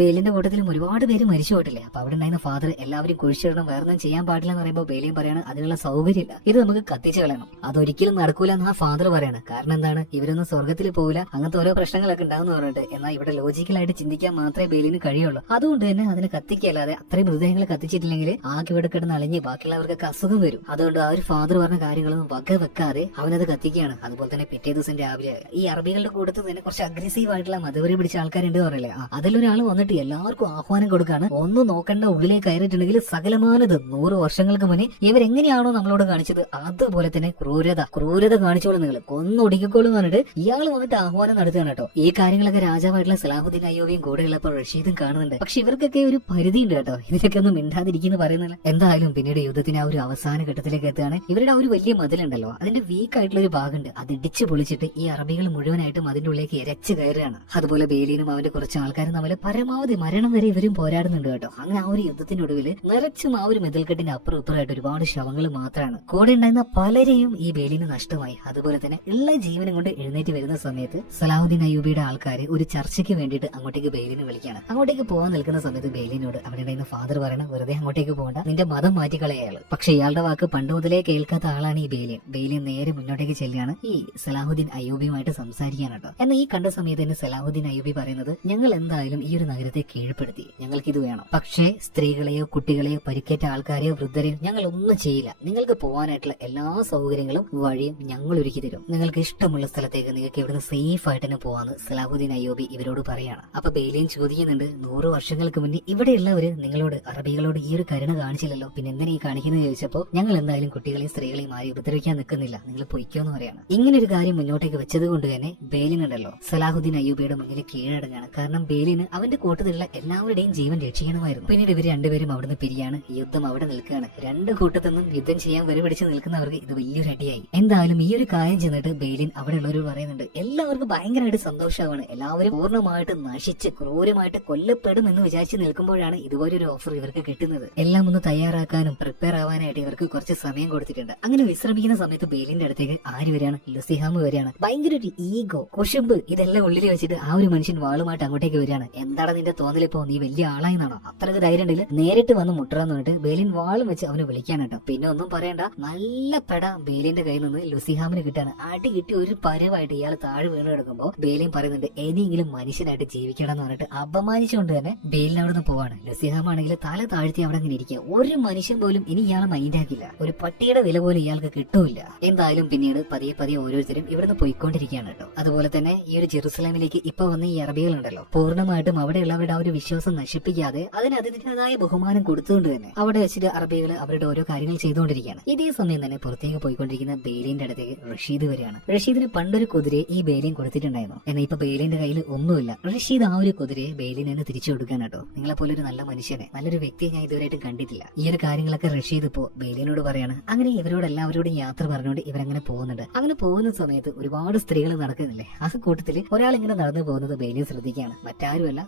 ബേലിന്റെ കൂട്ടത്തിലും ഒരുപാട് പേര് മരിച്ചു പോയിട്ടില്ലേ. അപ്പൊ അവിടെ ഉണ്ടായിരുന്ന ഫാദർ എല്ലാവരും കുഴിച്ചിടണം, വേറൊന്നും ചെയ്യാൻ പാടില്ല എന്ന് പറയുമ്പോൾ ബേലിയും പറയാണ് അതിനുള്ള സൗകര്യമില്ല, ഇത് നമുക്ക് കത്തിച്ചു കളയണം. അതൊരിക്കലും നടക്കൂല എന്ന് ആ ഫാദർ പറയാണ്. കാരണം എന്താണ്, ഇവരൊന്നും സ്വർഗത്തിൽ പോകില്ല, അങ്ങനത്തെ ഓരോ പ്രശ്നങ്ങളൊക്കെ ഉണ്ടാവുന്ന പറഞ്ഞിട്ട്. എന്നാൽ ഇവിടെ ലോജിക്കലായിട്ട് ചിന്തിക്കാൻ മാത്രമേ ബേലിന് കഴിയുള്ളൂ. അതുകൊണ്ട് തന്നെ അതിനെ കത്തിക്കല്ലാതെ അത്രയും മൃതദേഹങ്ങൾ കത്തിച്ചിട്ടില്ലെങ്കിൽ ആകെ ഇവിടെ കിടന്ന് അളിഞ്ഞ് ബാക്കിയുള്ളവർക്കൊക്കെ അസുഖം വരും. അതുകൊണ്ട് ആ ഒരു ഫാദർ പറഞ്ഞ കാര്യങ്ങളൊന്നും വക വെക്കാതെ അവനത് കത്തിക്കുകയാണ്. അതുപോലെ തന്നെ പിറ്റേ ദിവസം രാവിലെ ഈ അറബികളുടെ കൂട്ടത്തിൽ തന്നെ കുറച്ച് അഗ്രസീവ് ആയിട്ടുള്ള മതവരി പിടിച്ച ആൾക്കാരുണ്ട് പറയല്ലേ, അതിലൊരാൾ വന്നിട്ട് എല്ലാവർക്കും ആഹ്വാനം കൊടുക്കാണ്. ഒന്നും നോക്കണ്ട, ഉള്ളിലേക്ക് കയറിയിട്ടുണ്ടെങ്കിൽ സകലമാനത് 100 വർഷങ്ങൾക്ക് മുന്നേ ഇവരെങ്ങനെയാണോ നമ്മളോട് കാണിച്ചത് അതുപോലെ തന്നെ ക്രൂരത കാണിച്ചോളും, നിങ്ങൾ കൊന്നൊടുക്കിക്കോളും പറഞ്ഞിട്ട് ഇയാൾ വന്നിട്ട് ആഹ്വാനം നടത്തുകയാണ് കേട്ടോ. ഈ കാര്യങ്ങളൊക്കെ രാജാവായിട്ടുള്ള സലാഹുദ്ദീൻ അയ്യൂബിയും കൂടെയുള്ളപ്പോൾ റഷീദും കാണുന്നുണ്ട്. പക്ഷെ ഇവർക്കൊക്കെ ഒരു പരിധി ഉണ്ട് കേട്ടോ, ഇതിനൊക്കെ ഒന്നും മിണ്ടാതിരിക്കുന്നു പറയുന്നില്ല. എന്തായാലും പിന്നീട് യുദ്ധത്തിന് ആ ഒരു അവസാന ഘട്ടത്തിലേക്ക് എത്തുകയാണ്. ഇവരുടെ ആ ഒരു വലിയ മതിലുണ്ടല്ലോ, അതിന്റെ വീക്ക് ആയിട്ടുള്ള ഒരു ഭാഗമുണ്ട്, അത് ഇടിച്ചു പൊളിച്ചിട്ട് ഈ അറബികൾ മുഴുവനായിട്ടും അതിന്റെ ഉള്ളിലേക്ക് ഇരച്ചു കയറുകയാണ്. അതുപോലെ ബേലിനും അവന്റെ കുറച്ച് ആൾക്കാരും തമ്മിൽ പരമാവധി മരണം വരെ ഇവരും പോരാടുന്നുണ്ട് കേട്ടോ. അങ്ങനെ ആ ഒരു യുദ്ധത്തിനൊടുവിൽ നിറച്ചും ആ ഒരു മെതിൽക്കെട്ടിന്റെ അപ്പുറം ഇപ്പുറമായിട്ട് ഒരുപാട് ശവങ്ങൾ മാത്രമാണ്. കൂടെ ഉണ്ടായിരുന്ന പലരെയും ഈ ബേലിന് നഷ്ടമായി. അതുപോലെ തന്നെ ഉള്ള ജീവനം കൊണ്ട് എഴുന്നേറ്റ് വരുന്ന സമയത്ത് സലാഹുദ്ദീൻ അയ്യൂബിയുടെ ആൾക്കാർ ഒരു ചർച്ചയ്ക്ക് വേണ്ടിയിട്ട് അങ്ങോട്ടേക്ക് ബേലിനെ വിളിക്കുകയാണ്. അങ്ങോട്ടേക്ക് പോകാൻ നിൽക്കുന്ന സമയത്ത് ബേലിനോട് അവിടെ ഉണ്ടായിരുന്ന ഫാദർ പറയണം, വെറുതെ അങ്ങോട്ടേക്ക് പോകണ്ട, നിന്റെ മതം മാറ്റിക്കളയാള്. പക്ഷെ ഇയാളുടെ വാക്ക് പണ്ട് മുതലേ കേൾക്കാത്ത ആളാണ് ഈ ബേലിയൻ. ബേലിയൻ നേരെ മുന്നോട്ടേക്ക് ചെല്ലുകയാണ് ഈ സലാഹുദ്ദീൻ അയ്യൂബിയുമായിട്ട് സംസാരിക്കാൻ കേട്ടോ. എന്നാൽ ഈ കണ്ട സമയത്ത് തന്നെ സലാഹുദ്ദീൻ അയ്യൂബി പറയുന്നത്, ഞങ്ങൾ എന്തായാലും ഈ ഒരു നഗരത്തെ കീഴ്പ്പെടുത്തി, ഞങ്ങൾക്ക് ഇത് വേണം. പക്ഷേ സ്ത്രീകളെയോ കുട്ടികളെയോ പരിക്കേറ്റ ആൾക്കാരെയോ വൃദ്ധരെയോ ഞങ്ങൾ ഒന്നും ചെയ്യില്ല. നിങ്ങൾക്ക് പോകാനായിട്ടുള്ള എല്ലാ സൗകര്യങ്ങളും വഴിയും ഞങ്ങൾ ഒരുക്കി തരും. നിങ്ങൾക്ക് ഇഷ്ടമുള്ള സ്ഥലത്തേക്ക് നിങ്ങൾക്ക് ഇവിടുന്ന് സേഫ് ആയിട്ട് തന്നെ പോവാന്ന് സലാഹുദ്ദീൻ അയ്യൂബി ഇവരോട് പറയാണ്. അപ്പൊ ബേലിയൻ ചോദിക്കുന്നുണ്ട്, 100 വർഷങ്ങൾക്ക് മുന്നേ ഇവിടെയുള്ളവര് നിങ്ങളോട് അറബികളോട് ഈ ഒരു കരുണ കാണിച്ചില്ലല്ലോ, പിന്നെ എന്തിനാ ഈ കാണിക്കുന്നത് ചോദിച്ചപ്പോ ഞങ്ങൾ എന്തായാലും കുട്ടികളെയും സ്ത്രീകളെയും ആരും ഉപദ്രവിക്കാൻ നിൽക്കുന്നില്ല, നിങ്ങൾ പൊയ്ക്കോന്ന് പറയാണ്. ഇങ്ങനെ ഒരു കാര്യം മുന്നോട്ടേക്ക് വെച്ചത് കൊണ്ട് തന്നെ ബേലിൻ ഉണ്ടല്ലോ സലാഹുദ്ദീൻ അയ്യൂബിയുടെ മുന്നിൽ കീഴടങ്ങാണ്. കാരണം ബേലിന് അവന്റെ കൂട്ടത്തിലുള്ള എല്ലാവരുടെയും ജീവൻ രക്ഷിക്കണമായിരുന്നു. പിന്നീട് ഇവർ രണ്ടുപേരും അവിടുന്ന് പിരിയാണ്. യുദ്ധം അവിടെ നിൽക്കുകയാണ്. രണ്ട് കൂട്ടത്തൊന്നും യുദ്ധം ചെയ്യാൻ വരപിടിച്ച് നിൽക്കുന്നവർക്ക് ഇത് വലിയൊരു അടിയായി. എന്തായാലും ഈ ഒരു കാര്യം ചെന്നിട്ട് ബേലിൻ അവിടെ ഉള്ളവർ പറയുന്നുണ്ട്, എല്ലാവർക്കും ഭയങ്കരമായിട്ട് സന്തോഷമാണ്, എല്ലാവരും പൂർണ്ണമായിട്ട് നശിച്ച് ക്രൂരമായിട്ട് കൊല്ലപ്പെടും എന്ന് വിചാരിച്ച് നിൽക്കുമ്പോഴാണ് ഇതുപോലൊരു ഓഫർ ഇവർക്ക് കിട്ടുന്നത്. എല്ലാം ഒന്ന് തയ്യാറാക്കാനും പ്രിപ്പയർ ആവാനായിട്ട് ഇവർക്ക് കുറച്ച് സമയം കൊടുത്തിട്ടുണ്ട്. അങ്ങനെ വിശ്രമിക്കുന്ന സമയത്ത് ബേലിന്റെ അടുത്തേക്ക് ആര് വരികയാണ്, ലുസിഹാമ് വരികയാണ്. ഭയങ്കര ഒരു ഈഗോ, കുശുമ്പ് ഇതെല്ലാം ഉള്ളിൽ വെച്ചിട്ട് ആ ഒരു മനുഷ്യൻ വാളുമായിട്ട് അങ്ങോട്ടേക്ക് വരികയാണ്. എന്താണ് നിന്റെ തോന്നലിപ്പോ, നീ വലിയ ആളായെന്നാണോ, അത്രക്ക് ധൈര്യം ഉണ്ടെങ്കിൽ നേരിട്ട് വന്ന് മുട്ടറാന്ന് പറഞ്ഞിട്ട് ബേലിൻ വാളും വെച്ച് അവന് വിളിക്കാൻ കേട്ടോ. പിന്നെ ഒന്നും പറയണ്ട, നല്ല പെട ബേലിന്റെ കയ്യിൽ നിന്ന് ലുസിഹാമിന് കിട്ടാണ്. അടി കിട്ടി ഒരു പരവായിട്ട് ഇയാൾ താഴെ വീണ് കിടക്കുമ്പോ ബേലിൻ പറയുന്നുണ്ട്, ഇനിയെങ്കിലും മനുഷ്യനായിട്ട് ജീവിക്കണം എന്ന് പറഞ്ഞിട്ട് അപമാനിച്ചുകൊണ്ട് തന്നെ ബേലിൻ അവിടെ നിന്ന് പോവാണ്. ലുസിഹാം ആണെങ്കിൽ തല താഴ്ത്തി അവിടെ അങ്ങനെ ഇരിക്കുക. ഒരു മനുഷ്യൻ പോലും ഇനി ഇയാളെ മൈൻഡാക്കില്ല, ഒരു പട്ടിയുടെ വില പോലും ഇയാൾക്ക് കിട്ടൂല. എന്തായാലും പിന്നീട് പതിയെ പതിയെ ഓരോരുത്തരും ഇവിടുന്ന് പോയിക്കൊണ്ടിരിക്കുകയാണ് കേട്ടോ. അതുപോലെ തന്നെ ഈ ഒരു ജെറുസലേമിലേക്ക് ഇപ്പൊ വന്ന ഈ അറബികളുണ്ടല്ലോ, പൂർണ്ണമായിട്ടും അവിടെയുള്ളവരുടെ ആ ഒരു വിശ്വാസം നശിപ്പിക്കാതെ അതിന് അതിൻ്റെതായ ബഹുമാനം കൊടുത്തുകൊണ്ട് തന്നെ അവിടെ വെച്ചിട്ട് അറബികൾ അവരുടെ ഓരോ കാര്യങ്ങൾ ചെയ്തുകൊണ്ടിരിക്കുകയാണ്. ഇതേ സമയം തന്നെ പുറത്തേക്ക് പോയിക്കൊണ്ടിരിക്കുന്ന ബേലിന്റെ അടുത്തേക്ക് റഷീദ് വരികയാണ്. റഷീദിന് പണ്ടൊരു കുതിരയെ ഈ ബേലിൻ കൊടുത്തിട്ടുണ്ടായിരുന്നു. എന്നാൽ ഇപ്പൊ ബേലിന്റെ കയ്യിൽ ഒന്നുമില്ല. റഷീദ് ആ ഒരു കുതിരയെ ബേലിനെ തിരിച്ചു കൊടുക്കാൻ കേട്ടോ. നിങ്ങളെ പോലെ ഒരു നല്ല മനുഷ്യനെ, നല്ലൊരു വ്യക്തിയെ ഞാൻ ഇതുവരെയായിട്ടും കണ്ടിട്ടില്ല. ഈ ഒരു കാര്യങ്ങളൊക്കെ റഷീദ് ഇപ്പോ ബേലിനോട് പറയാണ്. അങ്ങനെ ഇവരോട് എല്ലാവരോടും യാത്ര പറഞ്ഞുകൊണ്ട് ഇവരങ്ങനെ പോകുന്നുണ്ട്. അങ്ങനെ പോകുന്ന സമയത്ത് ഒരുപാട് സ്ത്രീകൾ നടക്കുന്നില്ലേ, ആ കൂട്ടത്തിൽ ഒരാൾ ഇങ്ങനെ നടന്നു പോകുന്നത് ബേലിൻ ശ്രദ്ധിക്കുകയാണ്. മറ്റാരുമല്ല,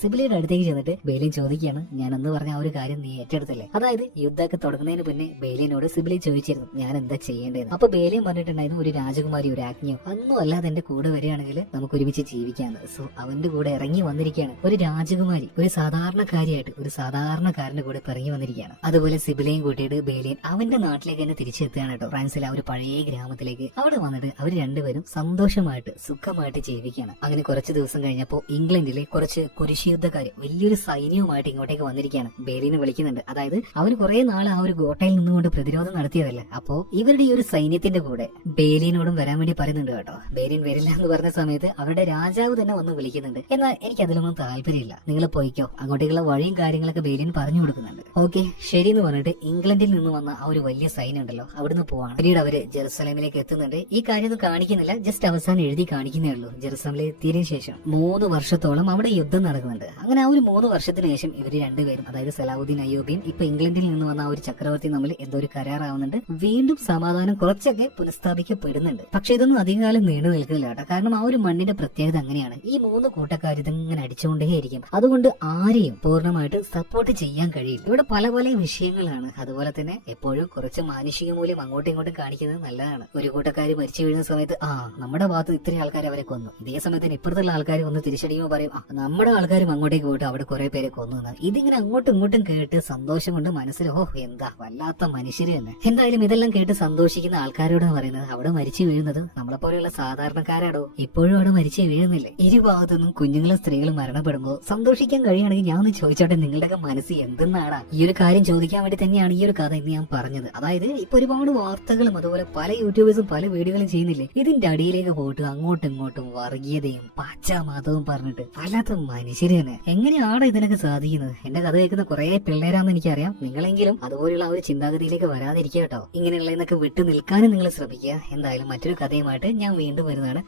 സിബിലിയുടെ അടുത്തേക്ക് ചെന്നിട്ട് ബേലിൻ ചോദിക്കുകയാണ്, ഞാൻ അന്ന് പറഞ്ഞ ആ ഒരു കാര്യം നീ ഏറ്റെടുത്തല്ലേ? അതായത് യുദ്ധമൊക്കെ തുടങ്ങുന്നതിന് മുന്നേ ബേലിനോട് സിബിലി ചോദിച്ചിരുന്നു ഞാൻ എന്താ ചെയ്യേണ്ടത്. അപ്പൊ ബേലിൻ പറഞ്ഞിട്ടുണ്ടായിരുന്നു, ഒരു രാജകുമാരി ഒരു ആജ്ഞയോ ഒന്നും അല്ലാതെ എന്റെ കൂടെ വരികയാണെങ്കിൽ നമുക്ക് ഒരുമിച്ച് ജീവിക്കാന്ന്. സോ അവന്റെ കൂടെ ഇറങ്ങി വന്നിരിക്കുകയാണ് ഒരു രാജകുമാരി, ഒരു സാധാരണക്കാരിയായിട്ട് ഒരു സാധാരണക്കാരന്റെ കൂടെ ഇറങ്ങി വന്നിരിക്കുകയാണ്. അതുപോലെ സിബിലയും കൂട്ടിയിട്ട് ബേലിയൻ അവന്റെ നാട്ടിലേക്ക് തന്നെ തിരിച്ചെത്തുകയാണ് കേട്ടോ. ഫ്രാൻസിലെ ആ ഒരു പഴയ ഗ്രാമത്തിലേക്ക് അവിടെ വന്നിട്ട് അവർ രണ്ടുപേരും സന്തോഷമായിട്ട് സുഖമായിട്ട് ജീവിക്കുകയാണ്. അങ്ങനെ കുറച്ച് ദിവസം കഴിഞ്ഞപ്പോൾ ഇംഗ്ലണ്ടിലെ കുറച്ച് കുരിശുയുദ്ധക്കാര് വലിയൊരു സൈന്യവുമായിട്ട് ഇങ്ങോട്ടേക്ക് വന്നിരിക്കുകയാണ്. ബേലിനെ വിളിക്കുന്നുണ്ട്. അതായത് അവർ കുറെ നാൾ ആ ഒരു ഗോട്ടയിൽ നിന്നുകൊണ്ട് പ്രതിരോധം നടത്തിയതല്ലേ. അപ്പോ ഇവരുടെ ഈ ഒരു സൈന്യത്തിന്റെ കൂടെ ബേലിനോടും വരാൻ വേണ്ടി പറയുന്നുണ്ട് കേട്ടോ. ബേലിൻ വരില്ല എന്ന് പറഞ്ഞ സമയത്ത് അവരുടെ രാജാവ് തന്നെ വന്ന് വിളിക്കുന്നുണ്ട്. എന്നാൽ എനിക്ക് അതിലൊന്നും താല്പര്യമില്ല, നിങ്ങൾ പോയിക്കോ. അങ്ങോട്ടേക്കുള്ള വഴിയും കാര്യങ്ങളൊക്കെ ബേലിൻ പറഞ്ഞു കൊടുക്കുന്നുണ്ട്. ഓക്കെ ശരി എന്ന് പറഞ്ഞിട്ട് ഇംഗ്ലണ്ടിൽ നിന്ന് വന്ന ആ ഒരു വലിയ സൈന്യം ഉണ്ടല്ലോ അവിടുന്ന് പോവാണ്. പിന്നീട് അവര് ജെറുസലേമിലേക്ക് എത്തുന്നുണ്ട്. ഈ കാര്യമൊന്നും കാണിക്കുന്നില്ല, ജസ്റ്റ് അവസാനം എഴുതി കാണിക്കുന്നേ ഉള്ളൂ. ജെറുസലേമിൽ എത്തിയതിനു ശേഷം 3 വർഷത്തോളം അവിടെ യുദ്ധം നടക്കുന്നുണ്ട്. അങ്ങനെ ആ ഒരു 3 വർഷത്തിന് ശേഷം ഇവര് രണ്ടുപേരും, അതായത് സലാഹുദ്ദീൻ അയ്യൂബിയും ഇപ്പൊ ഇംഗ്ലണ്ടിൽ നിന്ന് വന്ന ആ ഒരു ചക്രവർത്തി തമ്മിൽ എന്തോ ഒരു കരാറാവുന്നുണ്ട്. വീണ്ടും സമാധാനം കുറച്ചൊക്കെ പുനഃസ്ഥാപിക്കപ്പെടുന്നുണ്ട്. പക്ഷെ ഇതൊന്നും അധികകാലം നീണ്ടു നിൽക്കുന്നില്ല കേട്ടോ. കാരണം ആ ഒരു മണ്ണിന്റെ പ്രത്യേകത അങ്ങനെയാണ്. ഈ 3 കൂട്ടക്കാർ ഇതിങ്ങനെ അടിച്ചുകൊണ്ടേയിരിക്കും. അതുകൊണ്ട് ആരെയും പൂർണ്ണമായിട്ട് സപ്പോർട്ട് ചെയ്യാൻ കഴിയില്ല. ഇവിടെ പല പല വിഷയങ്ങളാണ്. അതുപോലെ തന്നെ എപ്പോഴും കുറച്ച് മാനുഷിക മൂല്യം അങ്ങോട്ടും ഇങ്ങോട്ടും കാണിക്കുന്നത് നല്ലതാണ്. ഒരു കൂട്ടക്കാർ മരിച്ചു വീഴുന്ന സമയത്ത് നമ്മുടെ ഭാഗത്ത് ഇത്രയും ആൾക്കാർ അവരെ കൊന്നു, ഇതേ സമയത്തിന് ഇപ്പുറത്തുള്ള ആൾക്കാർ ഒന്ന് തിരിച്ചടിക്കുമ്പോൾ പറയും നമ്മുടെ ആൾക്കാരും അങ്ങോട്ടേക്ക് പോയിട്ട് അവിടെ കുറെ പേരെ കൊന്നു. ഇതിങ്ങനെ അങ്ങോട്ടും ഇങ്ങോട്ടും കേട്ട് സന്തോഷം കൊണ്ട് മനസ്സിൽ എന്താ വല്ലാത്ത മനുഷ്യര് തന്നെ. എന്തായാലും ഇതെല്ലാം കേട്ട് സന്തോഷിക്കുന്ന ആൾക്കാരോട് പറയുന്നത് അവിടെ മരിച്ചു വീഴുന്നത് നമ്മളെപ്പോലെയുള്ള സാധാരണക്കാരാടോ. ഇപ്പോഴും അവിടെ മരിച്ചു വീഴുന്നില്ലേ? ഇരുഭാഗത്തുനിന്നും കുഞ്ഞുങ്ങളും സ്ത്രീകളും മരണപ്പെടുമ്പോൾ സന്തോഷിക്കാൻ കഴിയുകയാണെങ്കിൽ ഞാൻ ഒന്ന് ചോദിച്ചോട്ടെ, നിങ്ങളുടെയൊക്കെ മനസ്സ് എന്തെന്നാടാ? ഈ ഒരു കാര്യം ചോദിക്കാൻ വേണ്ടി തന്നെയാണ് ഈ ഒരു കഥ എന്ന് ഞാൻ പറഞ്ഞത്. അതായത് ഇപ്പൊ ഒരുപാട് വാർത്തകളും അതുപോലെ പല യൂട്യൂബേഴ്സും പല വീഡിയോകളും ചെയ്യുന്നില്ലേ, ഇതിന്റെ അടിയിലേക്ക് പോയിട്ട് അങ്ങോട്ടും ഇങ്ങോട്ടും വർഗീയതയും പച്ച മതവും പറഞ്ഞിട്ട് വല്ലാത്ത മനുഷ്യര് തന്നെ. എങ്ങനെയാണ് ഇതിനൊക്കെ സാധിക്കുന്നത്? എന്റെ കഥ കേൾക്കുന്ന കുറെ പിള്ളേരാന്ന് എനിക്കറിയാം. നിങ്ങളെങ്കിലും അതുപോലുള്ള ആ ഒരു ചിന്താഗതിയിലേക്ക് വരാതിരിക്കുക കേട്ടോ. ഇങ്ങനെയുള്ളതിനൊക്കെ വിട്ടു നിൽക്കാനും നിങ്ങൾ ശ്രമിക്കുക. എന്തായാലും മറ്റൊരു കഥയുമായിട്ട് ഞാൻ വീണ്ടും വരുന്നതാണ്.